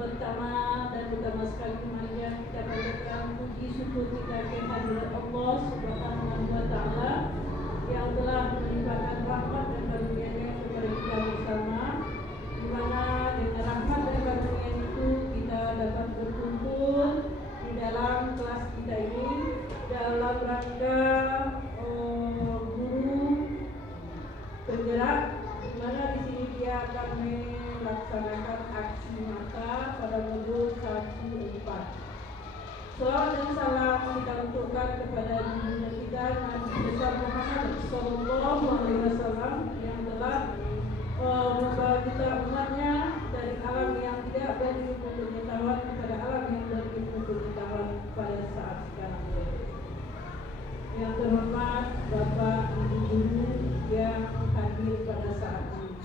Pertama dan utama sekali marilah kita panjatkan puji syukur kita kehadirat Allah Subhanahu wa taala yang telah melimpahkan rahmat dan karunia-Nya kepada kita bersama, di mana dengan rahmat dan karunia itu kita dapat berkumpul di dalam kelas kita ini dalam rangka guru bergerak, di mana di sini dia akan melaksanakan aksi nyata pada modul 1-4. Salawat dan salam kita untukkan kepada junjungan kita Nabi besar Muhammad Sallallahu Alaihi Wasallam yang telah membawa kita umatnya dari alam yang tidak berilmu pengetahuan kepada alam yang berilmu pengetahuan pada saat sekarang. Yang terhormat Bapak Ibu Guru yang hadir pada saat ini.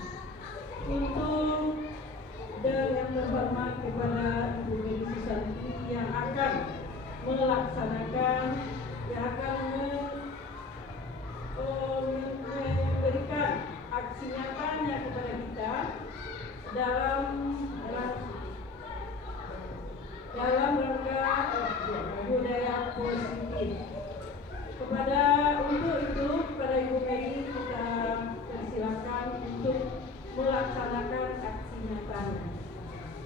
Untuk dan yang terhormat kepada Ibu Medi Susanti yang akan melaksanakan, yang akan memberikan aksi nyatanya kepada kita dalam rangka budaya positif. Untuk itu kepada Ibu Medi kita persilakan untuk melaksanakan aksi nyatanya.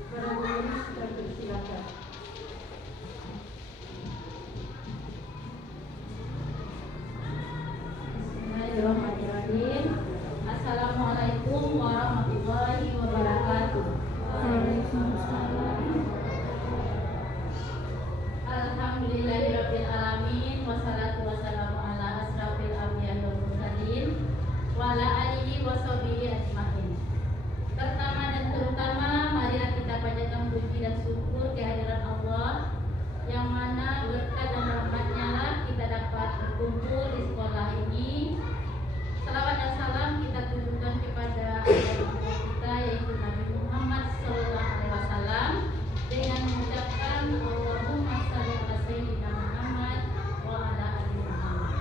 Kepada Ibu Medi kita persilakan. Bismillahirrahmanirrahim. Assalamualaikum warahmatullahi wabarakatuh. Alhamdulillahirabbil alamin, wassalatu wassalamu ala asrafil anbiya'i wal mursalin wa ala alihi washabihi ajmain. Pertama dan terutama marilah kita panjatkan puji dan syukur kehadiran Allah yang mana berkat dan rahmatnya lah kita dapat berkumpul di sekolah ini. Salawat dan salam kita tujukan kepada kita yaitu Nabi Muhammad Sallallahu Alaihi Wasallam dengan mengucapkan Allahumma shalli ala sayyidina Muhammad wa ala ali Muhammad.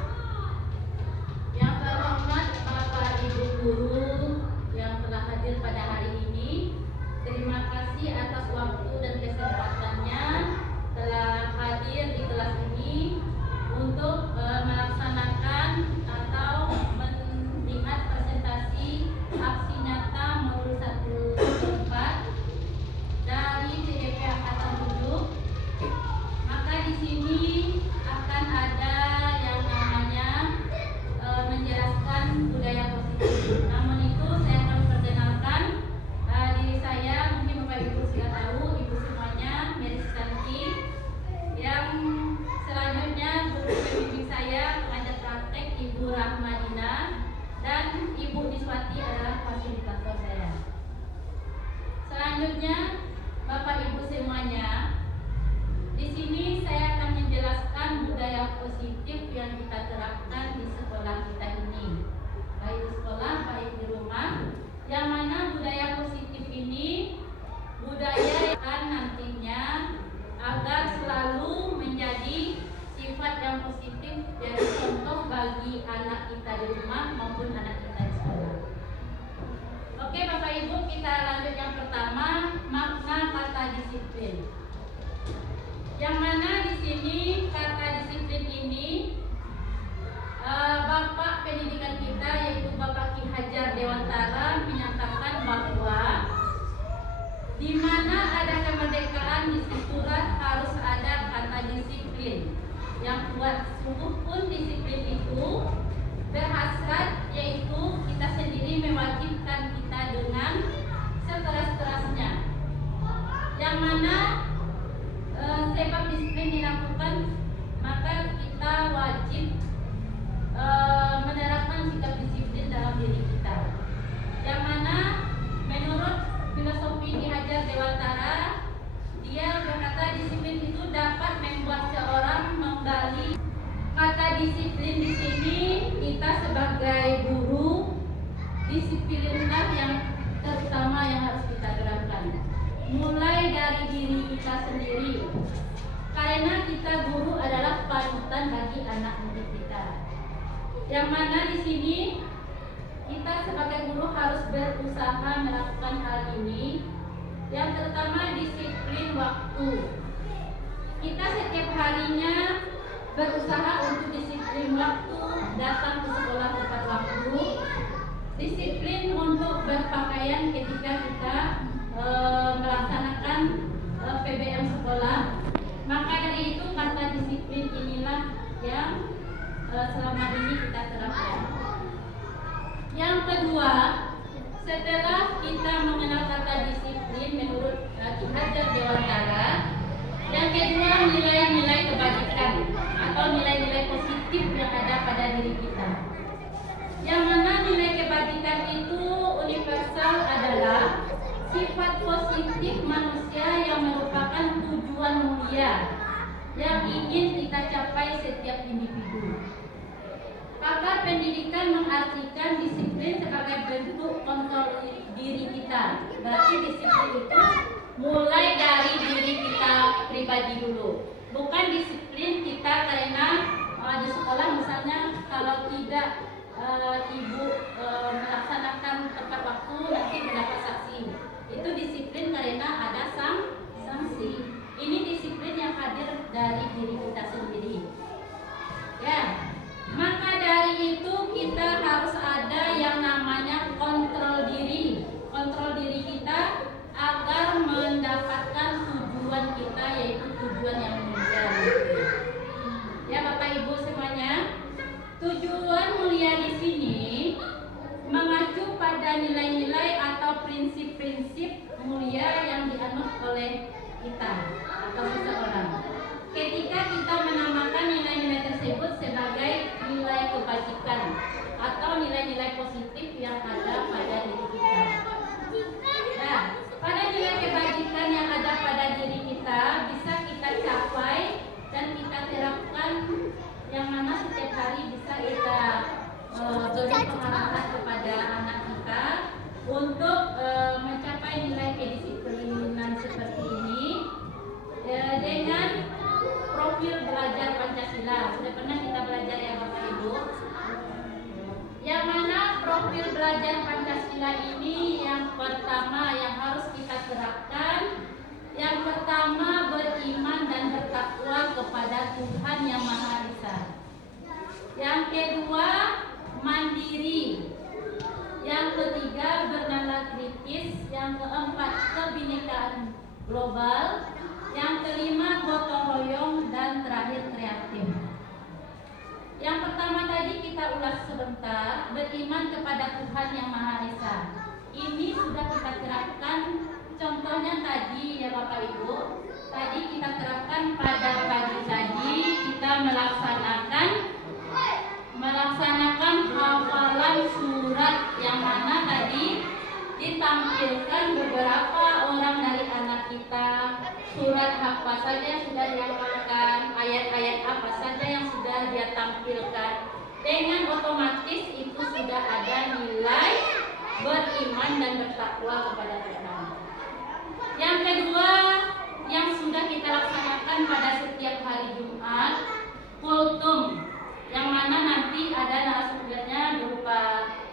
Yang terhormat Bapak Ibu Guru yang telah hadir pada hari ini, terima kasih atas waktu dan kesempatannya telah hadir di kelas ini untuk melaksanakan atau melihat presentasi aksi nyata modul 1-4 dari CDP Angkatan 7. Maka di sini akan ada yang namanya menjelaskan budaya positif. Namun itu saya akan perkenalkan diri saya, mungkin Bapak Ibu sudah tahu, Ibu semuanya, Medi Susanti. Yang selanjutnya guru pembimbing saya pengajar praktek Ibu Rahmadina, dan Ibu Niswati adalah fasilitator saya. Selanjutnya Bapak Ibu semuanya, di sini saya akan menjelaskan budaya positif yang kita terapkan di sekolah kita ini, baik di sekolah baik di rumah. Yang mana budaya positif ini budaya yang nantinya agar selalu menjadi sifat yang positif dan contoh bagi anak kita di rumah maupun anak kita di sekolah. Oke Bapak Ibu, kita lanjut yang pertama, makna kata disiplin. Yang mana di sini kata disiplin ini Bapak pendidikan kita yaitu Bapak Ki Hajar Dewantara menyatakan bahwa di mana ada kemerdekaan di situlah harus ada kata disiplin. Yang kuat sungguh pun disiplin itu berhasrat yaitu kita sendiri mewajibkan kita dengan sekeras-kerasnya. Yang mana sebab disiplin dilakukan, maka kita wajib menerapkan sikap disiplin dalam diri kita. Yang mana menurut filosofi Ki Hajar Dewantara, dia berkata disiplin itu dapat membuat seorang menggali. Kata disiplin di sini kita sebagai guru, disiplinlah yang terutama yang harus kita terapkan. Mulai dari diri kita sendiri. Karena kita guru adalah panutan bagi anak didik kita. Yang mana di sini kita sebagai guru harus berusaha melakukan hal ini Yang pertama, disiplin waktu. Kita setiap harinya berusaha untuk disiplin waktu, datang ke sekolah tepat waktu, disiplin untuk berpakaian ketika kita melaksanakan PBM sekolah. Maka dari itu kata disiplin inilah yang selama ini kita terapkan. Yang kedua, setelah kita mengenal kata disiplin menurut Ki Hajar Dewantara, yang kedua nilai-nilai kebajikan atau nilai-nilai positif yang ada pada diri kita. Yang mana nilai kebajikan itu universal adalah sifat positif manusia yang merupakan tujuan mulia yang ingin kita capai setiap individu. Pakar pendidikan mengartikan disiplin sebagai bentuk kontrol diri kita. Berarti disiplin itu mulai dari diri kita pribadi dulu. Bukan disiplin kita karena di sekolah misalnya kalau tidak ibu melaksanakan tepat waktu nanti mendapat sanksi. Itu disiplin karena ada sanksi. Ini disiplin yang hadir dari diri kita sendiri. Ya. Maka dari itu kita harus ada yang namanya kontrol diri. Kontrol diri kita agar mendapatkan tujuan kita, yaitu tujuan yang mulia. Ya Bapak Ibu semuanya, tujuan mulia di sini mengacu pada nilai-nilai atau prinsip-prinsip mulia yang dianut oleh kita atau seseorang. Ketika kita menamakan nilai-nilai tersebut sebagai nilai kebajikan atau nilai-nilai positif yang ada pada diri kita. Nah, pada nilai kebajikan yang ada pada diri kita bisa kita capai dan kita terapkan, yang mana setiap hari bisa kita beri pengarahan kepada anak kita untuk mencapai nilai kedisiplinan seperti ini dengan profil belajar Pancasila. Sudah pernah kita belajar ya Bapak Ibu? Yang mana profil belajar Pancasila ini yang pertama yang harus kita terapkan, yang pertama beriman dan bertakwa kepada Tuhan Yang Maha Esa. Yang kedua mandiri. Yang ketiga bernalar kritis. Yang keempat kebinekaan global. Yang kelima gotong royong, dan terakhir kreatif. Yang pertama tadi kita ulas sebentar, beriman kepada Tuhan Yang Maha Esa. Ini sudah kita terapkan. Contohnya tadi ya Bapak Ibu, tadi kita terapkan pada pagi tadi kita melaksanakan hafalan surat, yang mana tadi ditampilkan beberapa orang dari anak kita, surat apa saja yang sudah dihafalkan, ayat-ayat apa saja yang sudah dia tampilkan. Dengan otomatis itu sudah ada nilai beriman dan bertakwa kepada Tuhan. Yang kedua yang sudah kita laksanakan pada setiap hari Jumat, kultum, yang mana nanti ada narasumbernya berupa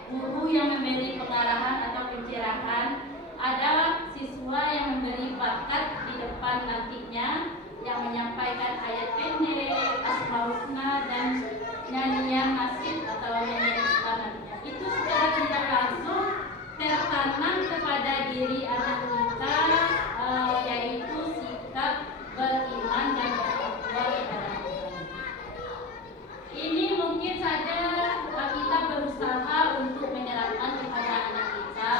guru yang memberi pengarahan atau pencerahan, ada siswa yang memberi bakat di depan nantinya yang menyampaikan ayat pendek, asmaul husna, dan nyanyian nasib atau nyanyian islam nantinya. Itu secara tidak langsung tertanam kepada diri anak kita, yaitu sikap beriman dan bertakwa kepada Tuhan. Ini mungkin saja kita berusaha untuk menyerapkan kepada anak kita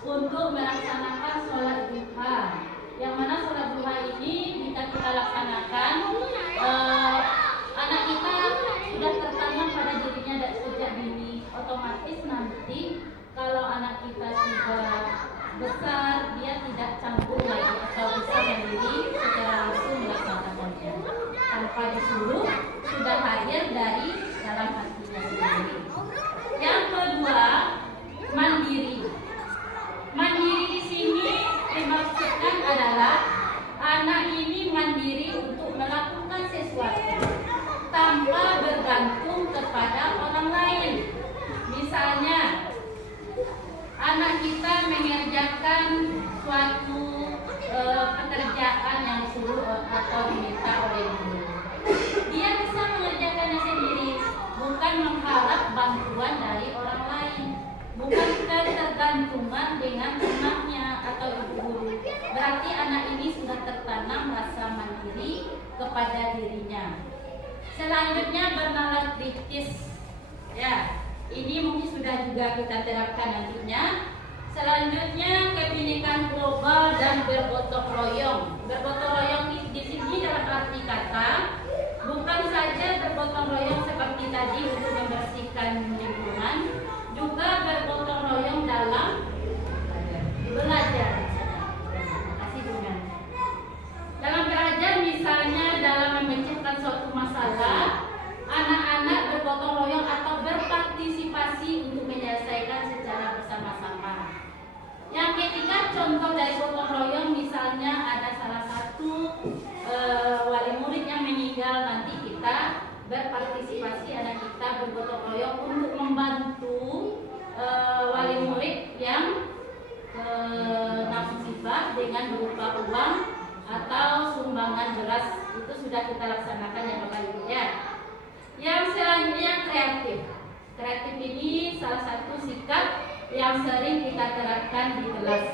untuk melaksanakan sholat duha, yang mana sholat duha ini jika kita laksanakan, anak kita sudah tertanam pada dirinya dan sejak dini. Otomatis nanti kalau anak kita sudah besar, dia tidak campur lagi atau bisa mandiri secara langsung melaksanakannya tanpa disuruh, sudah hadir dari dalam hatinya sendiri. Yang kedua, mandiri. Mandiri di sini dimaksudkan adalah anak ini mandiri untuk melakukan sesuatu tanpa bergantung kepada orang lain. Misalnya, anak kita mengerjakan suatu bantuan dari orang lain, bukan ketergantungan dengan anaknya atau ibu guru. Berarti anak ini sudah tertanam rasa mandiri kepada dirinya. Selanjutnya bernalar kritis. Ya, ini mungkin sudah juga kita terapkan nantinya. Selanjutnya kebinekaan global dan bergotong royong. Bergotong royong di sini dalam arti kata bukan saja bergotong royong seperti tadi untuk membersihkan lingkungan, juga bergotong royong dalam belajar. Terima kasih Bunda. Dalam belajar misalnya dalam memecahkan suatu masalah, anak-anak bergotong royong atau berpartisipasi untuk menyelesaikan secara bersama-sama. Yang ketiga, contoh dari gotong royong misalnya ada salah satu wali murid yang meninggal, nanti kita berpartisipasi, anak kita bergotong royong untuk membantu wali murid yang kena musibah dengan berupa uang atau sumbangan beras. Itu sudah kita laksanakan ya Bapak Ibu ya. Yang selanjutnya kreatif. Kreatif ini salah satu sikap yang sering kita terapkan di kelas.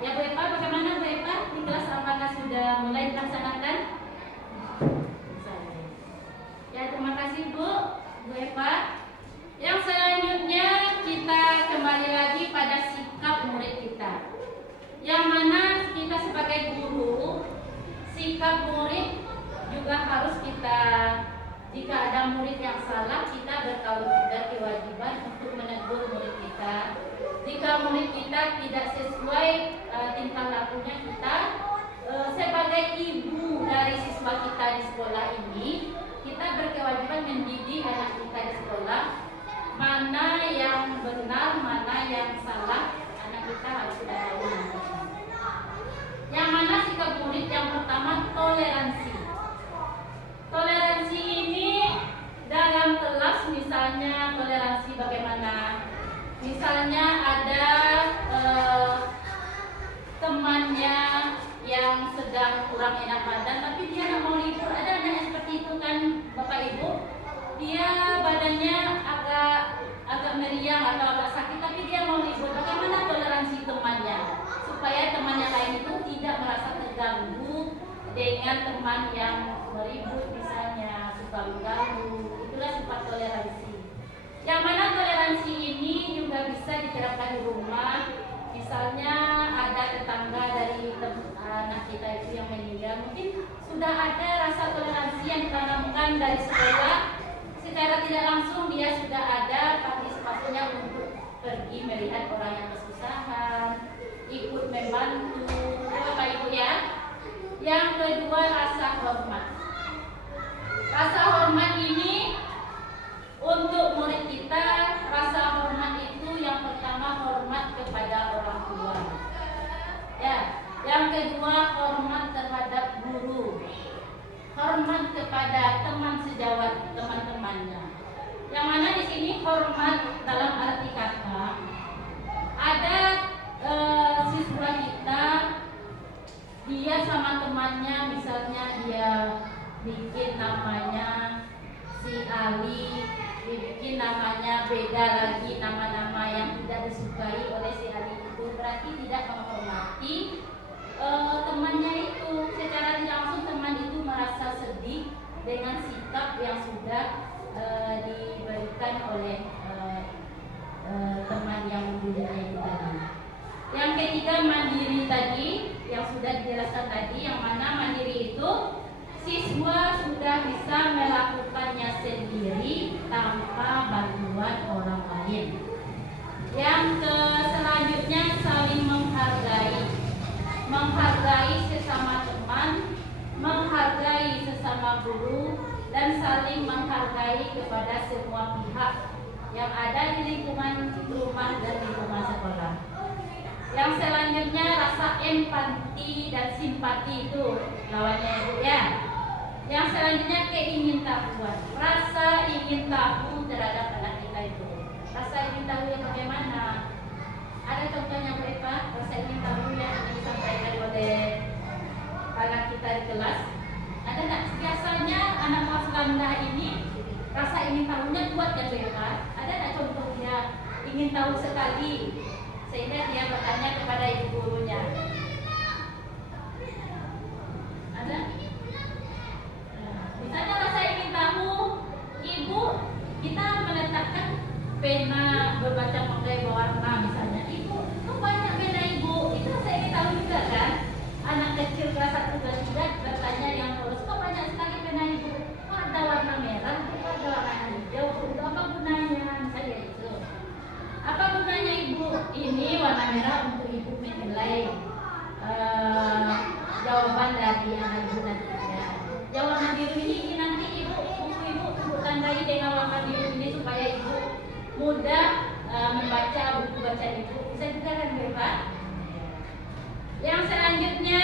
Ya Bu Eva, bagaimana Bu Eva? Di kelas apakah sudah mulai dilaksanakan? Ya, terima kasih Bu Eva. Yang selanjutnya kita kembali lagi pada sikap murid kita. Yang mana kita sebagai guru, sikap murid juga harus kita, jika ada murid yang salah, kita berkewajiban untuk menegur murid kita. Jika murid kita tidak sesuai tingkah lakunya, kita sebagai ibu dari siswa kita di sekolah ini, kita berkewajiban mendidik anak kita di sekolah mana yang benar, mana yang salah. Anak kita harus sudah tahu. Yang mana sikap murid yang pertama toleransi. Toleransi ini dalam kelas misalnya toleransi bagaimana? Misalnya ada temannya yang sedang kurang enak badan tapi dia nggak mau libur. Ada anak yang seperti itu kan Bapak Ibu? Dia badannya agak meriang atau agak sakit tapi dia mau libur. Bagaimana toleransi temannya? Supaya temannya lain itu tidak merasa terganggu dengan teman yang meribut misalnya, suka mengganggu. Itulah sifat toleransi. Yang mana toleransi ini juga bisa diterapkan di rumah. Misalnya ada tetangga dari anak kita itu yang meninggal, mungkin sudah ada rasa toleransi yang ditanamkan dari sekolah. Secara tidak langsung dia sudah ada partisipasinya untuk pergi melihat orang yang kesusahan, ikut membantu, Bapak Ibu ya. Yang kedua, rasa hormat. Rasa hormat ini untuk murid kita, rasa hormat itu yang pertama hormat kepada orang tua. Ya, yang kedua hormat terhadap guru. Hormat kepada teman sejawat teman-temannya. Yang mana di sini hormat dalam arti kata ada siswa kita, dia sama temannya misalnya dia bikin namanya si Ali, dibikin namanya beda lagi, nama-nama yang tidak disukai oleh si Ali itu, berarti tidak menghormati temannya itu. Secara tidak langsung teman itu merasa sedih dengan sikap yang sudah diberikan oleh teman yang membulinya itu tadi. Yang ketiga, mandiri tadi yang sudah dijelaskan tadi, yang mana mandiri itu siswa sudah bisa melakukannya sendiri tanpa bantuan orang lain. Yang selanjutnya, saling menghargai. Menghargai sesama teman, menghargai sesama guru, dan saling menghargai kepada semua pihak yang ada di lingkungan rumah dan lingkungan sekolah. Yang selanjutnya, rasa empati dan simpati itu lawannya Ibu ya. Yang selanjutnya, keingintahuan. Rasa ingin tahu terhadap anak kita itu. Rasa ingin tahu yang bagaimana? Ada contohnya Bu Eva, rasa ingin tahu yang disampaikan oleh anak kita di kelas. Ada nggak? Biasanya anak kelas rendah ini Rasa ingin tahunya kuat ya Eva. Ada nggak contohnya ingin tahu sekali sehingga dia bertanya kepada ibu gurunya? Ada? Misalnya rasa ingin tahu, ibu kita meletakkan pena berbaca pakai warna misalnya. Ibu, kok banyak pena ibu? Itu rasa ingin tahu juga kan? Anak kecil kelas 1 kelas 3 bertanya yang terus, kok banyak sekali pena ibu? Kok ada warna merah? Kok ada warna hijau? Untuk apa gunanya? Misalnya itu. Apa gunanya ibu? Ini warna merah untuk ibu menilai jawaban dari anak ibu nantinya. Jawaban biru ini nanti ibu tandai dengan warna biru ini supaya ibu mudah membaca buku baca ibu. Bisa juga kan Bapak? Yang selanjutnya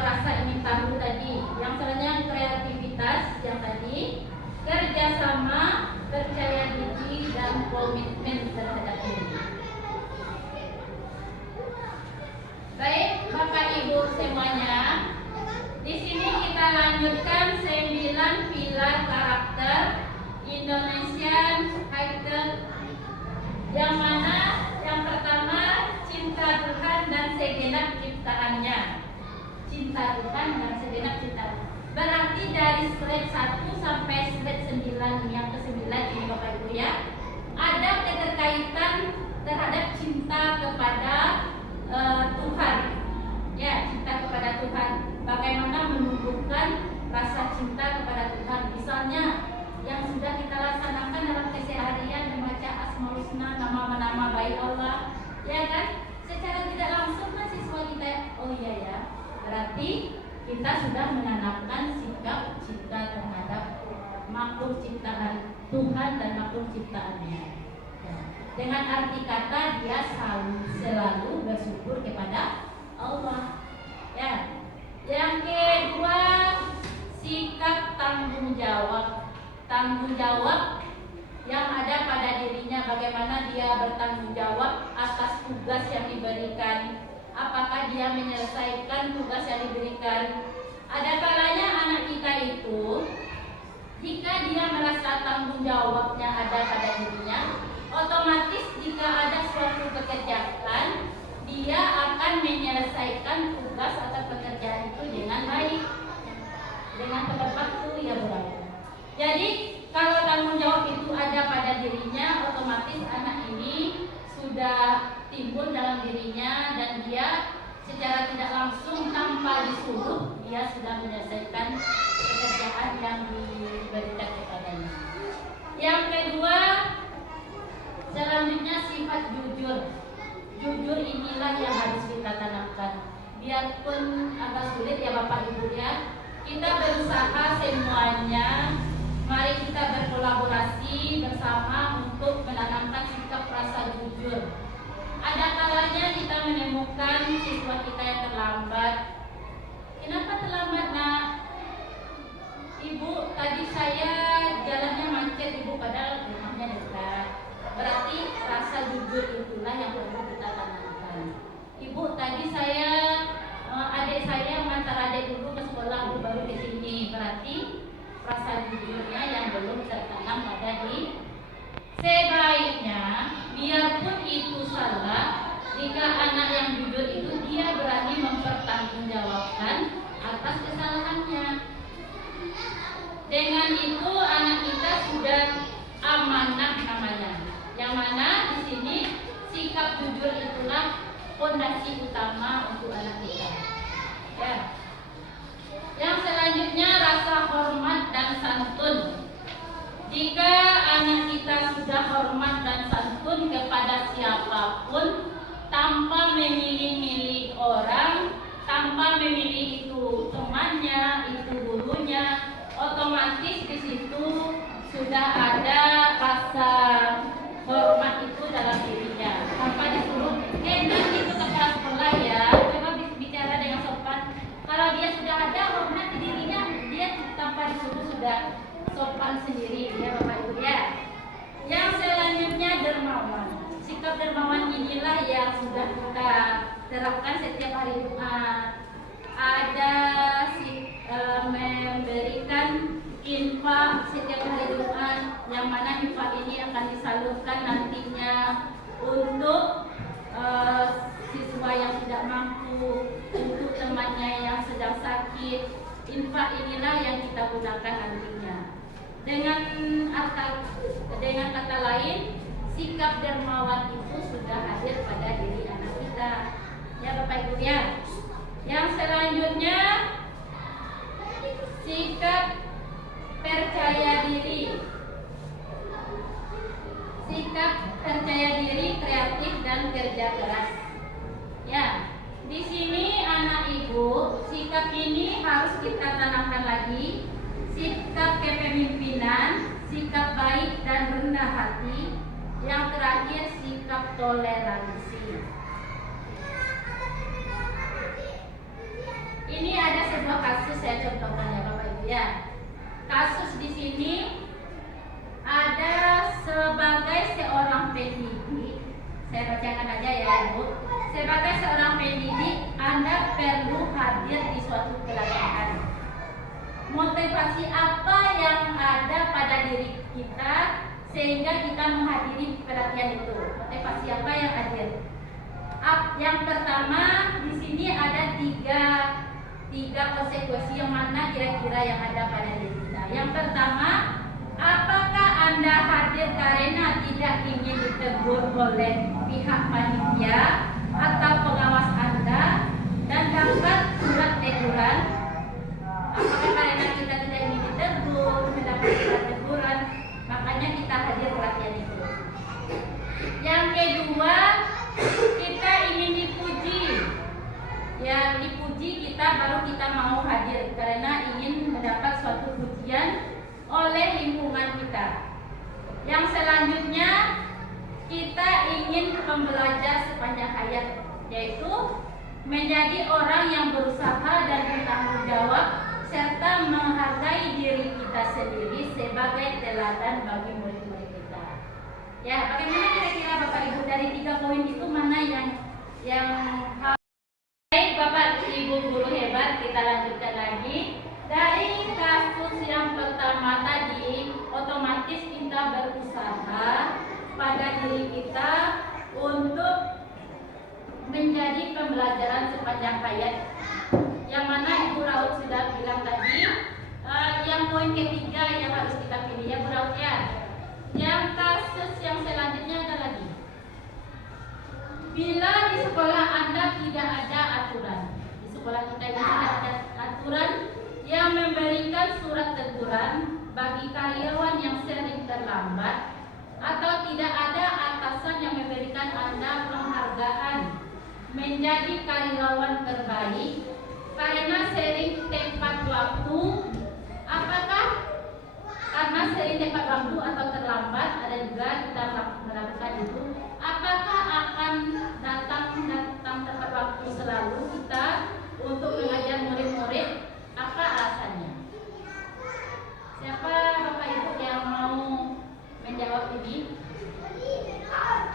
rasa ingin tahu tadi. Yang selanjutnya kreativitas yang tadi, kerjasama, percaya diri dan komitmen terhadap diri. Baik Bapak Ibu semuanya, di sini kita lanjutkan 9 pilar karakter Indonesian Fighter. Yang mana yang pertama cinta Tuhan dan segenap ciptaannya. Cinta Tuhan dan segenap ciptaan. Berarti dari slide 1 sampai slide 9 yang ke-9 ini Bapak Ibu ya, ada keterkaitan terhadap cinta kepada Tuhan. Ya, cinta kepada Tuhan. Bagaimana menumbuhkan rasa cinta kepada Tuhan. Misalnya yang sudah kita laksanakan dalam keseharian membaca Asmaul Husna, nama-nama baik Allah, ya kan? Secara tidak langsung kan siswa kita, oh iya ya, berarti kita sudah menanamkan sikap cinta terhadap makhluk ciptaan Tuhan dan makhluk ciptaannya. Ya. Dengan arti kata dia selalu bersyukur kepada Allah. Ya. Yang kedua, sikap tanggung jawab. Tanggung jawab yang ada pada dirinya, bagaimana dia bertanggung jawab atas tugas yang diberikan, apakah dia menyelesaikan tugas yang diberikan. Ada kalanya anak kita itu, jika dia merasa tanggung jawabnya ada pada dirinya, otomatis jika ada suatu pekerjaan, dia akan menyelesaikan tugas atau pekerjaan itu dengan baik, dengan tepat waktu ya Bu. Jadi kalau tanggung jawab itu ada pada dirinya, otomatis anak ini sudah timbul dalam dirinya dan dia secara tidak langsung tanpa disuruh dia sudah menyelesaikan pekerjaan yang diberikan kepadanya. Yang kedua, selanjutnya sifat jujur. Jujur inilah yang harus kita tanamkan. Biarpun agak sulit ya Bapak Ibu ya, kita berusaha semuanya. Mari kita berkolaborasi bersama untuk menanamkan sikap rasa jujur. Ada kalanya kita menemukan siswa kita yang terlambat. Kenapa terlambat nak? Ibu, tadi saya jalannya macet Ibu, padahal rumahnya dekat. Berarti rasa jujur itulah yang perlu kita tanamkan. Ibu, tadi adik saya mengantar adik dulu ke sekolah, baru ke sini. Berarti rasa jujurnya yang belum tertanam pada diri. Sebaiknya biarpun itu salah, jika anak yang jujur itu dia berani mempertanggungjawabkan atas kesalahannya. Dengan itu anak kita sudah amanah namanya. Yang mana di sini sikap jujur itulah fondasi utama untuk anak kita. Ya. Yang selanjutnya rasa hormat dan santun. Jika anak kita sudah hormat dan santun kepada siapapun, tanpa memilih-milih orang, tanpa memilih itu temannya, itu gurunya, otomatis di situ sudah ada rasa hormat itu dalam dirinya. Tanpa disuruh, nanti itu kepala sekolah ya, coba bicara dengan sopan. Kalau dia sudah ada hormat di dirinya, dia tanpa disuruh sudah sopan sendiri ya Bapak Ibu ya. Yang selanjutnya dermawan. Sikap dermawan inilah yang sudah kita terapkan setiap hari Jumat. Ada memberikan infak setiap hari Jumat, yang mana infak ini akan disalurkan nantinya untuk siswa yang tidak mampu, untuk temannya yang sedang sakit. Infak inilah yang kita gunakan nantinya. Dengan kata lain, sikap dermawan itu sudah hadir pada diri anak kita. Ya Bapak Ibu ya. Yang selanjutnya, sikap percaya diri. Sikap percaya diri, kreatif dan kerja keras. Ya, di sini anak ibu, sikap ini harus kita tanamkan lagi. Sikap kepemimpinan, sikap baik dan rendah hati. Yang terakhir, sikap toleransi. Ini ada sebuah kasus, saya contohkan ya Bapak Ibu ya. Kasus di sini ada sebagai seorang pendidik. Saya bacakan aja ya Ibu. Sebagai seorang pendidik, Anda perlu hadir di suatu pelatihan. Motivasi apa yang ada pada diri kita sehingga kita menghadiri pelatihan itu? Motivasi apa yang hadir? Yang pertama, di sini ada tiga konsekuensi yang mana kira-kira yang ada pada diri kita. Yang pertama, apakah Anda hadir karena tidak ingin ditegur oleh pihak panitia atau pengawas Anda dan dapat surat teguran? Apakah karena kita tidak ingin ditegur, mendapat surat teguran, makanya kita hadir pelatihan itu? Yang kedua, kita ingin dipuji. Ya, dipuji kita baru kita mau hadir karena ingin mendapat suatu pujian oleh lingkungan kita. Yang selanjutnya, kita ingin pembelajar sepanjang hayat, yaitu menjadi orang yang berusaha dan bertanggung jawab serta menghargai diri kita sendiri sebagai teladan bagi murid-murid kita. Ya, bagaimana kira-kira Bapak Ibu dari 3 poin itu mana yang baik Bapak Ibu guru hebat? Kita lanjutkan lagi. Dari kasus yang pertama tadi, otomatis kita berusaha pada diri kita untuk menjadi pembelajaran sepanjang hayat. Yang mana Ibu Raut sudah bilang tadi, yang poin ketiga yang harus kita pilih ya Bu Raut ya. Yang kasus yang selanjutnya ada lagi. Bila di sekolah Anda tidak ada aturan, di sekolah kita ini tidak ada aturan yang memberikan surat teguran bagi karyawan yang sering terlambat, atau tidak ada atasan yang memberikan Anda penghargaan menjadi karyawan terbaik karena sering tepat waktu. Apakah karena sering tepat waktu atau terlambat, ada juga kita melakukan itu, apakah akan datang tepat waktu selalu kita untuk mengajar murid-murid? Apa alasannya? Siapa Bapak Ibu yang mau menjawab ini?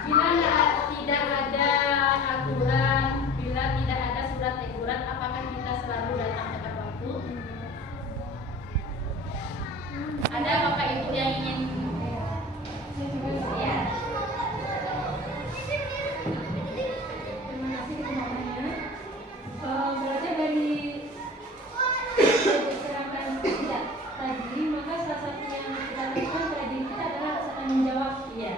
Bila tidak ada aturan, bila tidak ada surat teguran, apakah kita selalu datang tepat waktu? Ada Bapak Ibu yang ingin? Ya. Terima kasih semuanya. Belajar dari gerakan tidak tadi, maka salah satu yang kita lakukan pada diri kita adalah rasa tanggung jawab. Iya.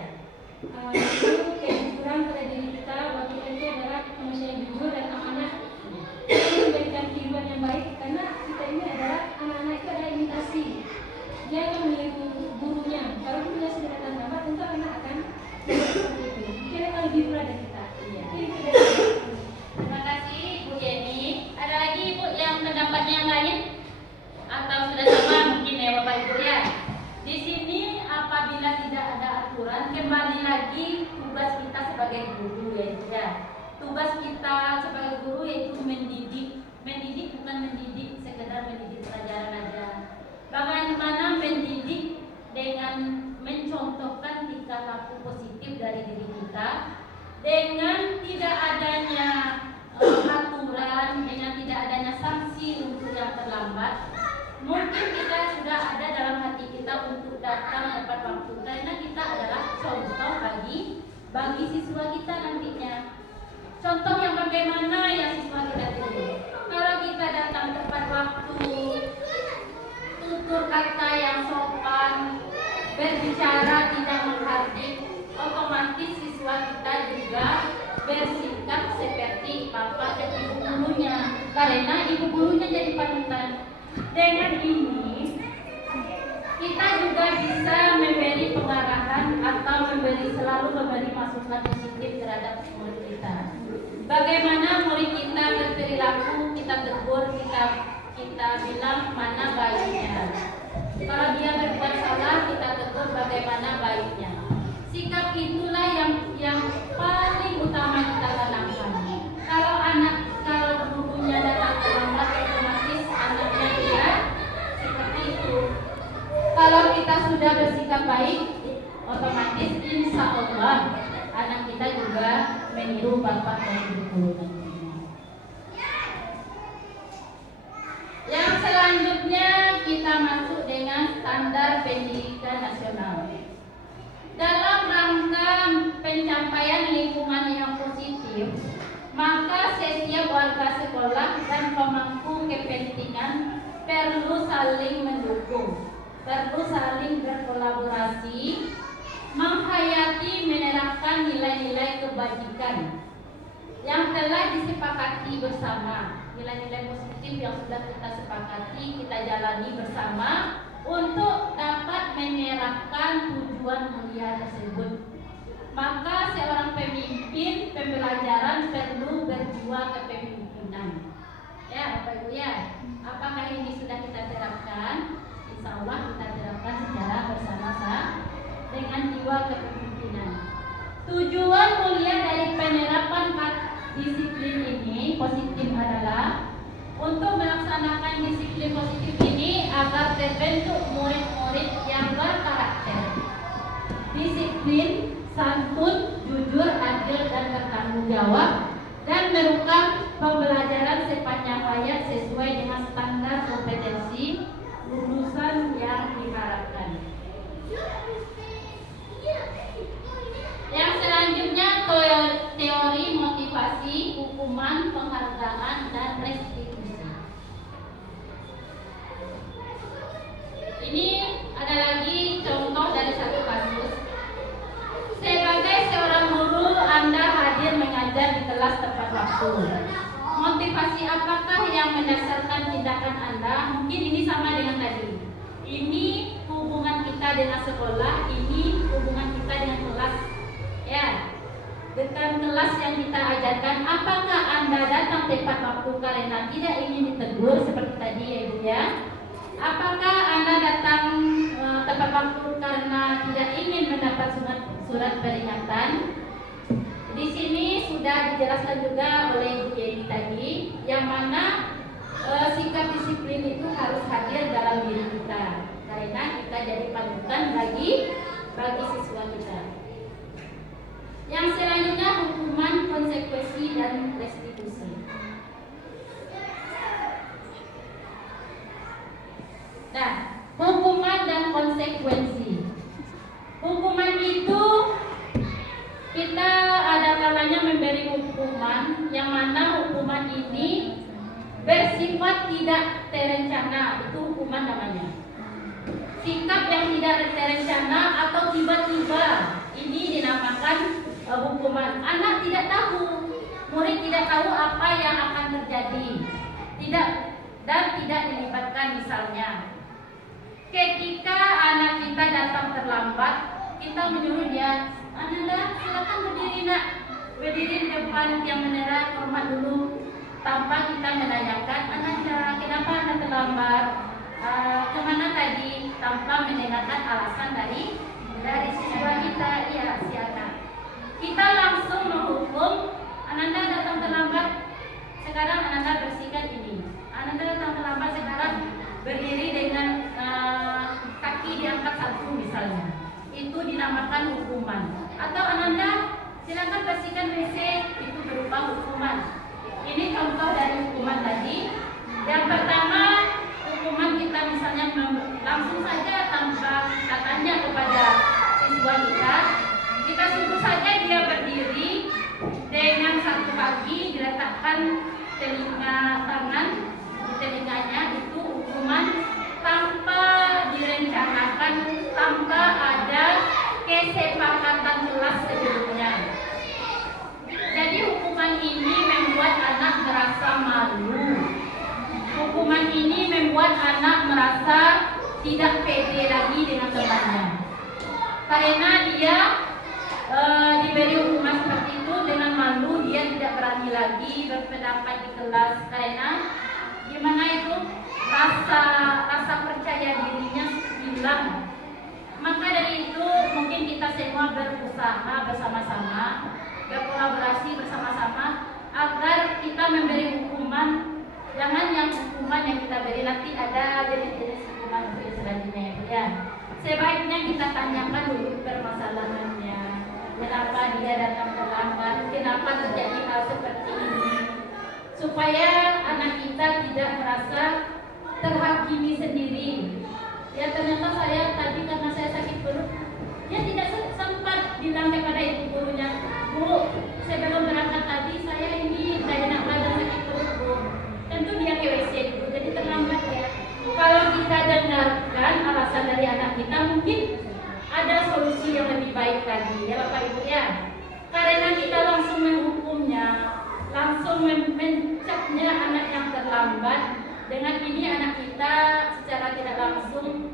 Itu kejujuran pada diri kita bahwa kita itu adalah manusia yang jujur dan amanah. Kita memberikan kehidupan yang baik karena kita ini adalah anak-anak itu adalah imitasi. Dia akan meniru gurunya. Kalau gurunya sudah datang lambat, tentu akan seperti itu. Mungkin akan lebih murah dari kita. Iya. Jadi kita Terima kasih Bu Yeni. Ada lagi Ibu yang pendapatnya yang lain? Atau sudah sama mungkin ya Bapak Ibu ya? Di sini apabila tidak ada aturan, kembali lagi tugas kita sebagai guru ya. Tugas kita sebagai guru yaitu mendidik. Mendidik bukan mendidik sekedar mendidik pelajaran aja. Bagaimana mendidik dengan mencontohkan tingkah laku positif dari diri kita, dengan Mungkin kita sudah ada dalam hati kita untuk datang tepat waktu, karena kita adalah contoh bagi siswa kita nantinya. Contoh yang bagaimana yang siswa kita tiru. Kalau kita datang tepat waktu, tutur kata yang sopan, berbicara tidak menghardik, otomatis siswa kita juga bersikap seperti bapak dan ibu gurunya, karena ibu gurunya jadi panutan. Dengan ini kita juga bisa memberi pengarahan atau selalu memberi masukan positif terhadap murid kita. Bagaimana murid kita berperilaku, kita tegur, kita bilang mana baiknya. Kalau dia berbuat salah, kita tegur bagaimana baiknya. Sikap itulah yang paling utama kita tanamkan. Kalau gurunya datang terlambat, otomatis anaknya dia seperti itu. Kalau kita sudah bersikap baik, otomatis insya Allah anak kita juga meniru bapak dan ibu guru nantinya. Yang selanjutnya kita masuk dengan standar pendidikan nasional. Dalam rangka pencapaian lingkungan yang positif, maka setiap warga sekolah dan pemangku kepentingan perlu saling mendukung, perlu saling berkolaborasi, menghayati menerapkan nilai-nilai kebajikan yang telah disepakati bersama, nilai-nilai positif yang sudah kita sepakati, kita jalani bersama untuk dapat menerapkan tujuan mulia tersebut. Maka seorang pemimpin pembelajaran perlu berjiwa kepemimpinan. Ya, Bapak Ibu ya. Apakah ini sudah kita terapkan? Insya Allah kita terapkan secara bersama-sama dengan jiwa kepemimpinan. Tujuan mulia dari penerapan disiplin ini positif adalah untuk melaksanakan disiplin positif ini agar terbentuk murid-murid yang berkarakter, disiplin, santun, jujur, adil, dan bertanggung jawab, dan melakukan pembelajaran sepanjang hayat sesuai dengan standar kompetensi lulusan yang diharapkan. Yang selanjutnya teori motivasi, hukuman, penghargaan, dan restitusi. Ini ada lagi contoh dari satu kasus. Sebagai seorang guru, Anda hadir mengajar di kelas tepat waktu. Motivasi apakah yang mendasarkan tindakan Anda? Mungkin ini sama dengan tadi. Ini hubungan kita dengan sekolah, ini hubungan kita dengan kelas. Ya, dengan kelas yang kita ajarkan, apakah Anda datang tepat waktu karena tidak ingin ditegur seperti tadi ya Ibu ya? Apakah Anda datang tepat waktu karena tidak ingin mendapat surat peringatan? Di sini sudah dijelaskan juga oleh Ibu Yeni tadi, yang mana sikap disiplin itu harus hadir dalam diri kita, karena kita jadi panutan bagi siswa kita. Yang selanjutnya hukuman, konsekuensi, dan restitusi. Nah, hukuman dan konsekuensi. Hukuman itu kita ada kalanya memberi hukuman, yang mana hukuman ini bersifat tidak terencana, itu hukuman namanya. Sikap yang tidak terencana atau tiba-tiba, ini dinamakan hukuman. Anak tidak tahu, murid tidak tahu apa yang akan terjadi, dan tidak dilibatkan. Misalnya, ketika anak kita datang terlambat, kita menyuruh dia, Ananda silakan berdiri nak, berdiri di depan yang menerang, hormat dulu, tanpa kita menanyakan, Ananda kenapa Anda terlambat, kemana tadi, tanpa mendengarkan alasan dari siswa kita. Iya, silakan. Kita langsung menghukum, Ananda datang terlambat, sekarang Ananda bersihkan ini. Ananda datang terlambat, sekarang berdiri dengan kaki diangkat satu misalnya. Itu dinamakan hukuman. Atau Ananda silakan bersihkan WC, itu berupa hukuman. Ini contoh dari hukuman tadi. Yang pertama, hukuman kita telinga tangan di telinganya itu hukuman tanpa direncanakan, tanpa ada kesepakatan kelas sebelumnya. Jadi hukuman ini membuat anak merasa malu. Hukuman ini membuat anak merasa tidak pede lagi dengan temannya. Karena dia diberi hukuman seperti itu, dengan malu dia tidak berani lagi berpendapat di kelas. Karena gimana itu rasa percaya dirinya hilang. Maka dari itu mungkin kita semua berusaha bersama-sama, berkolaborasi bersama-sama agar kita memberi hukuman. Jangan yang hukuman yang kita beri nanti ada jenis-jenis hukuman untuk selanjutnya ya. Sebaiknya kita tanyakan dulu permasalahannya. Kenapa dia datang terlambat? Kenapa terjadi hal seperti ini? Supaya anak kita tidak merasa terhakimi sendiri. Ya ternyata saya tadi karena saya sakit perut, dia tidak sempat bilang kepada ibu gurunya, Bu, sebelum berangkat tadi saya ini tidak enak badan, sakit perut, Bu. Tentu dia ke WC dulu, jadi terlambat ya. Kalau kita dengarkan alasan dari anak kita, mungkin ada solusi yang lebih baik lagi ya Bapak Ibu ya. Karena kita langsung menghukumnya, langsung mencapnya anak yang terlambat. Dengan ini anak kita secara tidak langsung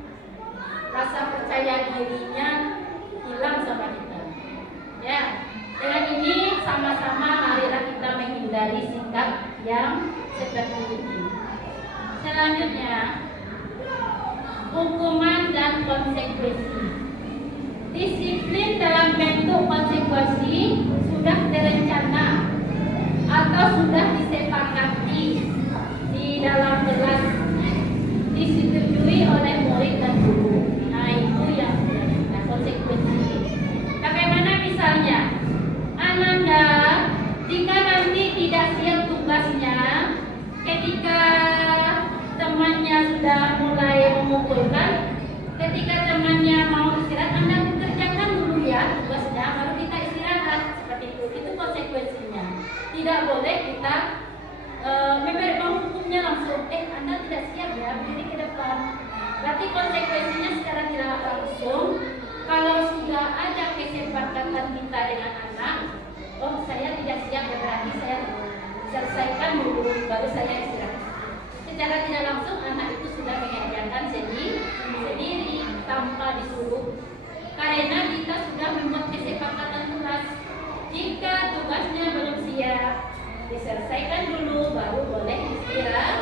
rasa percaya dirinya hilang sama kita. Ya, dengan ini sama-sama marilah kita menghindari sikap yang seperti ini. Selanjutnya, hukuman dan konsekuensi. Disiplin dalam bentuk konsekuensi sudah terencana atau sudah disepakati di dalam kelas, disetujui oleh murid dan guru. Nah itu yang konsekuensi. Bagaimana misalnya Ananda jika nanti tidak siap tugasnya, ketika temannya sudah mulai memukulkan, ketika temannya mau istirahat, Anda kerjakan dulu ya tugasnya, baru kita istirahat. Seperti itu konsekuensinya. Tidak boleh kita menghukumnya langsung. Anda tidak siap ya, berdiri ke depan. Berarti konsekuensinya secara tidak langsung, kalau sudah ada kesepakatan kita dengan anak, oh saya tidak siap ya, berarti saya selesaikan dulu baru saya istirahat. Secara tidak langsung anak itu sudah mengerjakan sendiri tanpa disuruh. Karena kita sudah membuat kesepakatan kelas. Jika tugasnya belum siap, diselesaikan dulu baru boleh istirahat.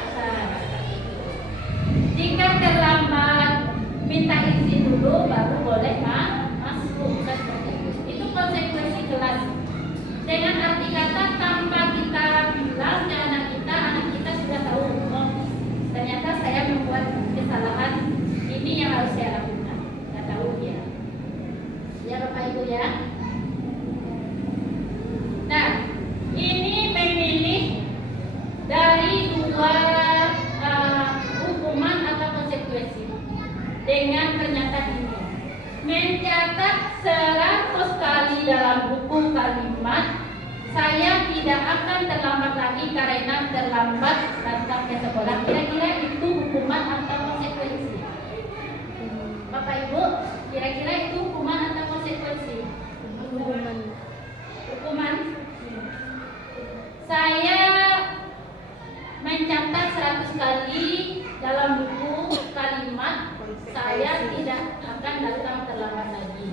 Jika terlambat, minta izin dulu baru boleh masuk. Itu konsekuensi kelas. Dengan arti kata tanpa kita bilang ke anak kita sudah tahu, oh, ternyata saya membuat kesalahan ini yang harus saya lakukan. Sudah tahu ya. Ya Bapak Ibu ya. Nah, ini memilih dari dua hukuman atau konsekuensi dengan pernyataan ini. Mencatat 100 kali dalam buku kalimat, saya tidak akan terlambat lagi karena terlambat datang ke sekolah. Kira-kira itu hukuman atau konsekuensi? Bapak Ibu, kira-kira itu hukuman atau konsekuensi? Hukuman. Saya mencatat 100 kali dalam buku kalimat, saya tidak akan datang terlambat lagi.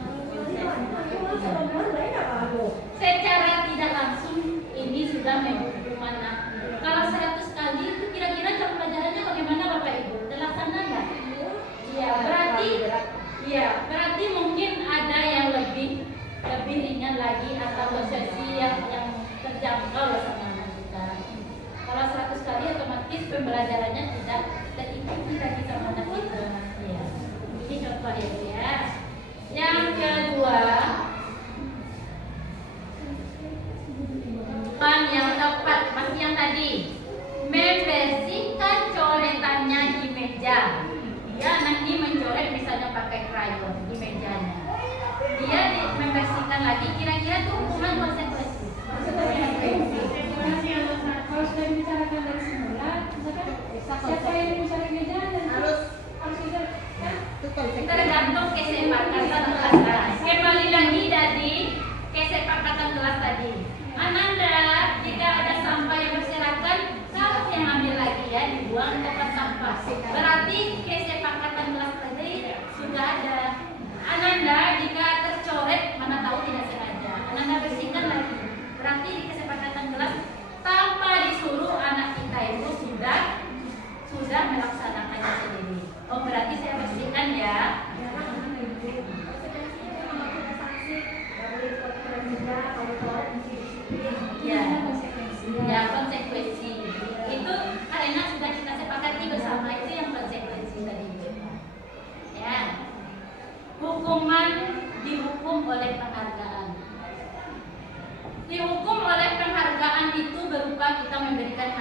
Secara tidak langsung ini sudah menghukum anak. Kalau 100 kali itu kira-kira jam pelajarannya bagaimana Bapak Ibu? Terlaksana nggak? Iya, berarti mungkin ada yang lebih ringan lagi atau sesi yang terjangkau sama anak kita. Kalau 100 kali otomatis pembelajarannya tidak terikuti lagi sama anak kita. Ya. Ini contoh ya. Yang kedua, yang tepat masih yang tadi, membersihkan coretannya di meja. Dia nanti mencoret misalnya pakai krayon di mejanya. Dia membersihkan lagi, kira-kira itu hukuman konsekuensi. Kalau sudah bicara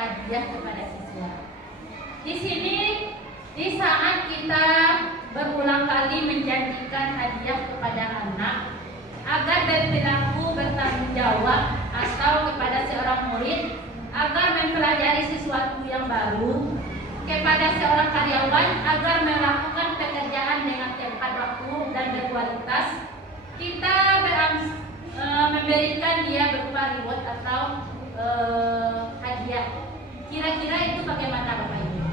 hadiah kepada siswa. Di sini di saat kita berulang kali menjanjikan hadiah kepada anak agar berperilaku bertanggung jawab atau kepada seorang murid agar mempelajari sesuatu yang baru, kepada seorang karyawan agar melakukan pekerjaan dengan tepat waktu dan berkualitas, kita memberikan dia berupa reward atau hadiah. Kira-kira itu bagaimana Bapak Ibu?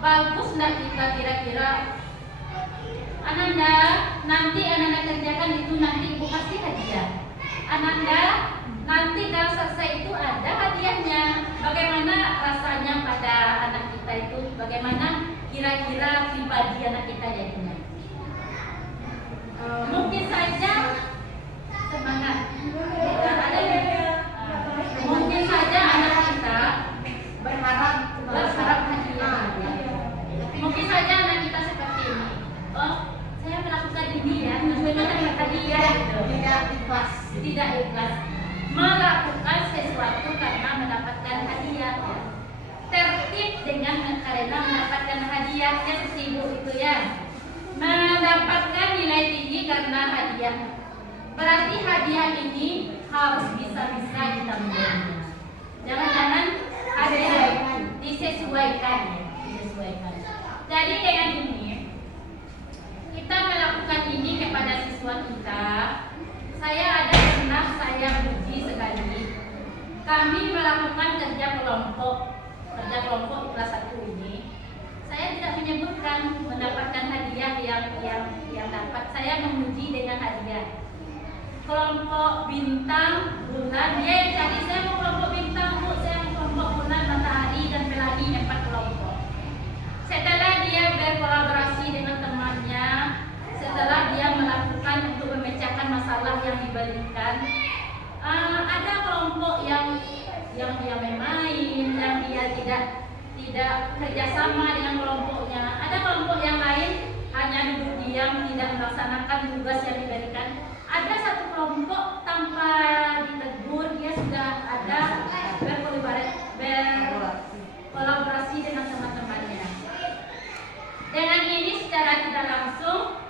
Bagus nggak kita kira-kira? Ananda, nanti Ananda kerjakan itu, nanti Ibu kasih hadiah. Ananda, nanti kalau selesai itu ada hadiahnya. Bagaimana rasanya pada anak kita itu? Bagaimana kira-kira pribadi anak kita jadinya? Mungkin saja semangat. Mungkin saja anak kita berharap hadiah. Mungkin saja anak kita seperti ini. Oh, saya melakukan ini ya, maksudnya dapat hadiah gitu. Tidak ikhlas melakukan sesuatu karena mendapatkan hadiah. Tertib dengan karena mendapatkan hadiahnya sesibuk itu ya. Mendapatkan nilai tinggi karena hadiah. Berarti hadiah ini harus bisa-bisa kita memberinya. Jangan-jangan hadiah disesuaikan. Jadi dengan ini kita melakukan ini kepada siswa kita. Saya uji sekali. Kami melakukan kerja kelompok kelas 1 ini. Saya tidak menyebutkan mendapatkan hadiah yang dapat. Saya menguji dengan hadiah. Kelompok bintang, bulan, dia cari saya mau kelompok bintang, Bu, saya mau kelompok bulan, matahari dan pelangi 4 kelompok. Setelah dia berkolaborasi dengan temannya, setelah dia melakukan untuk memecahkan masalah yang diberikan, ada kelompok yang dia bermain, yang dia tidak kerjasama dengan kelompoknya. Ada kelompok yang lain hanya duduk diam, tidak melaksanakan tugas yang diberikan. Ada satu kelompok tanpa ditegur dia sudah ada berkolaborasi dengan teman-temannya. Dengan ini secara tidak langsung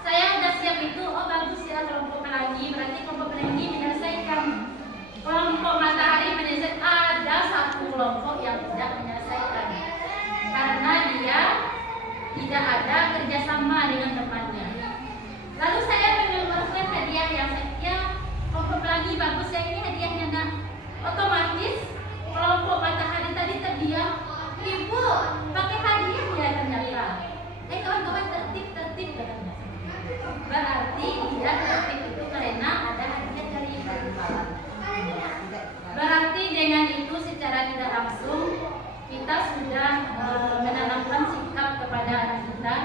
saya sudah siap itu. Oh bagus ya kelompok pelangi, berarti kelompok pelangi menyelesaikan. Kelompok matahari menyelesaikan. Ada satu kelompok yang tidak menyelesaikan karena dia tidak ada kerjasama dengan temannya. Lalu saya mengeluarkan hadiah yang saya kelompok pelangi bagus ya ini hadiahnya nak. Otomatis kelompok matahari tadi terdiam. Ibu pakai hadiah ya ternyata. Kawan-kawan tertib katanya. Berarti dia tertib itu karena ada hadiah dari ibu. Berarti dengan itu secara tidak langsung kita sudah menanamkan sikap kepada anak kita.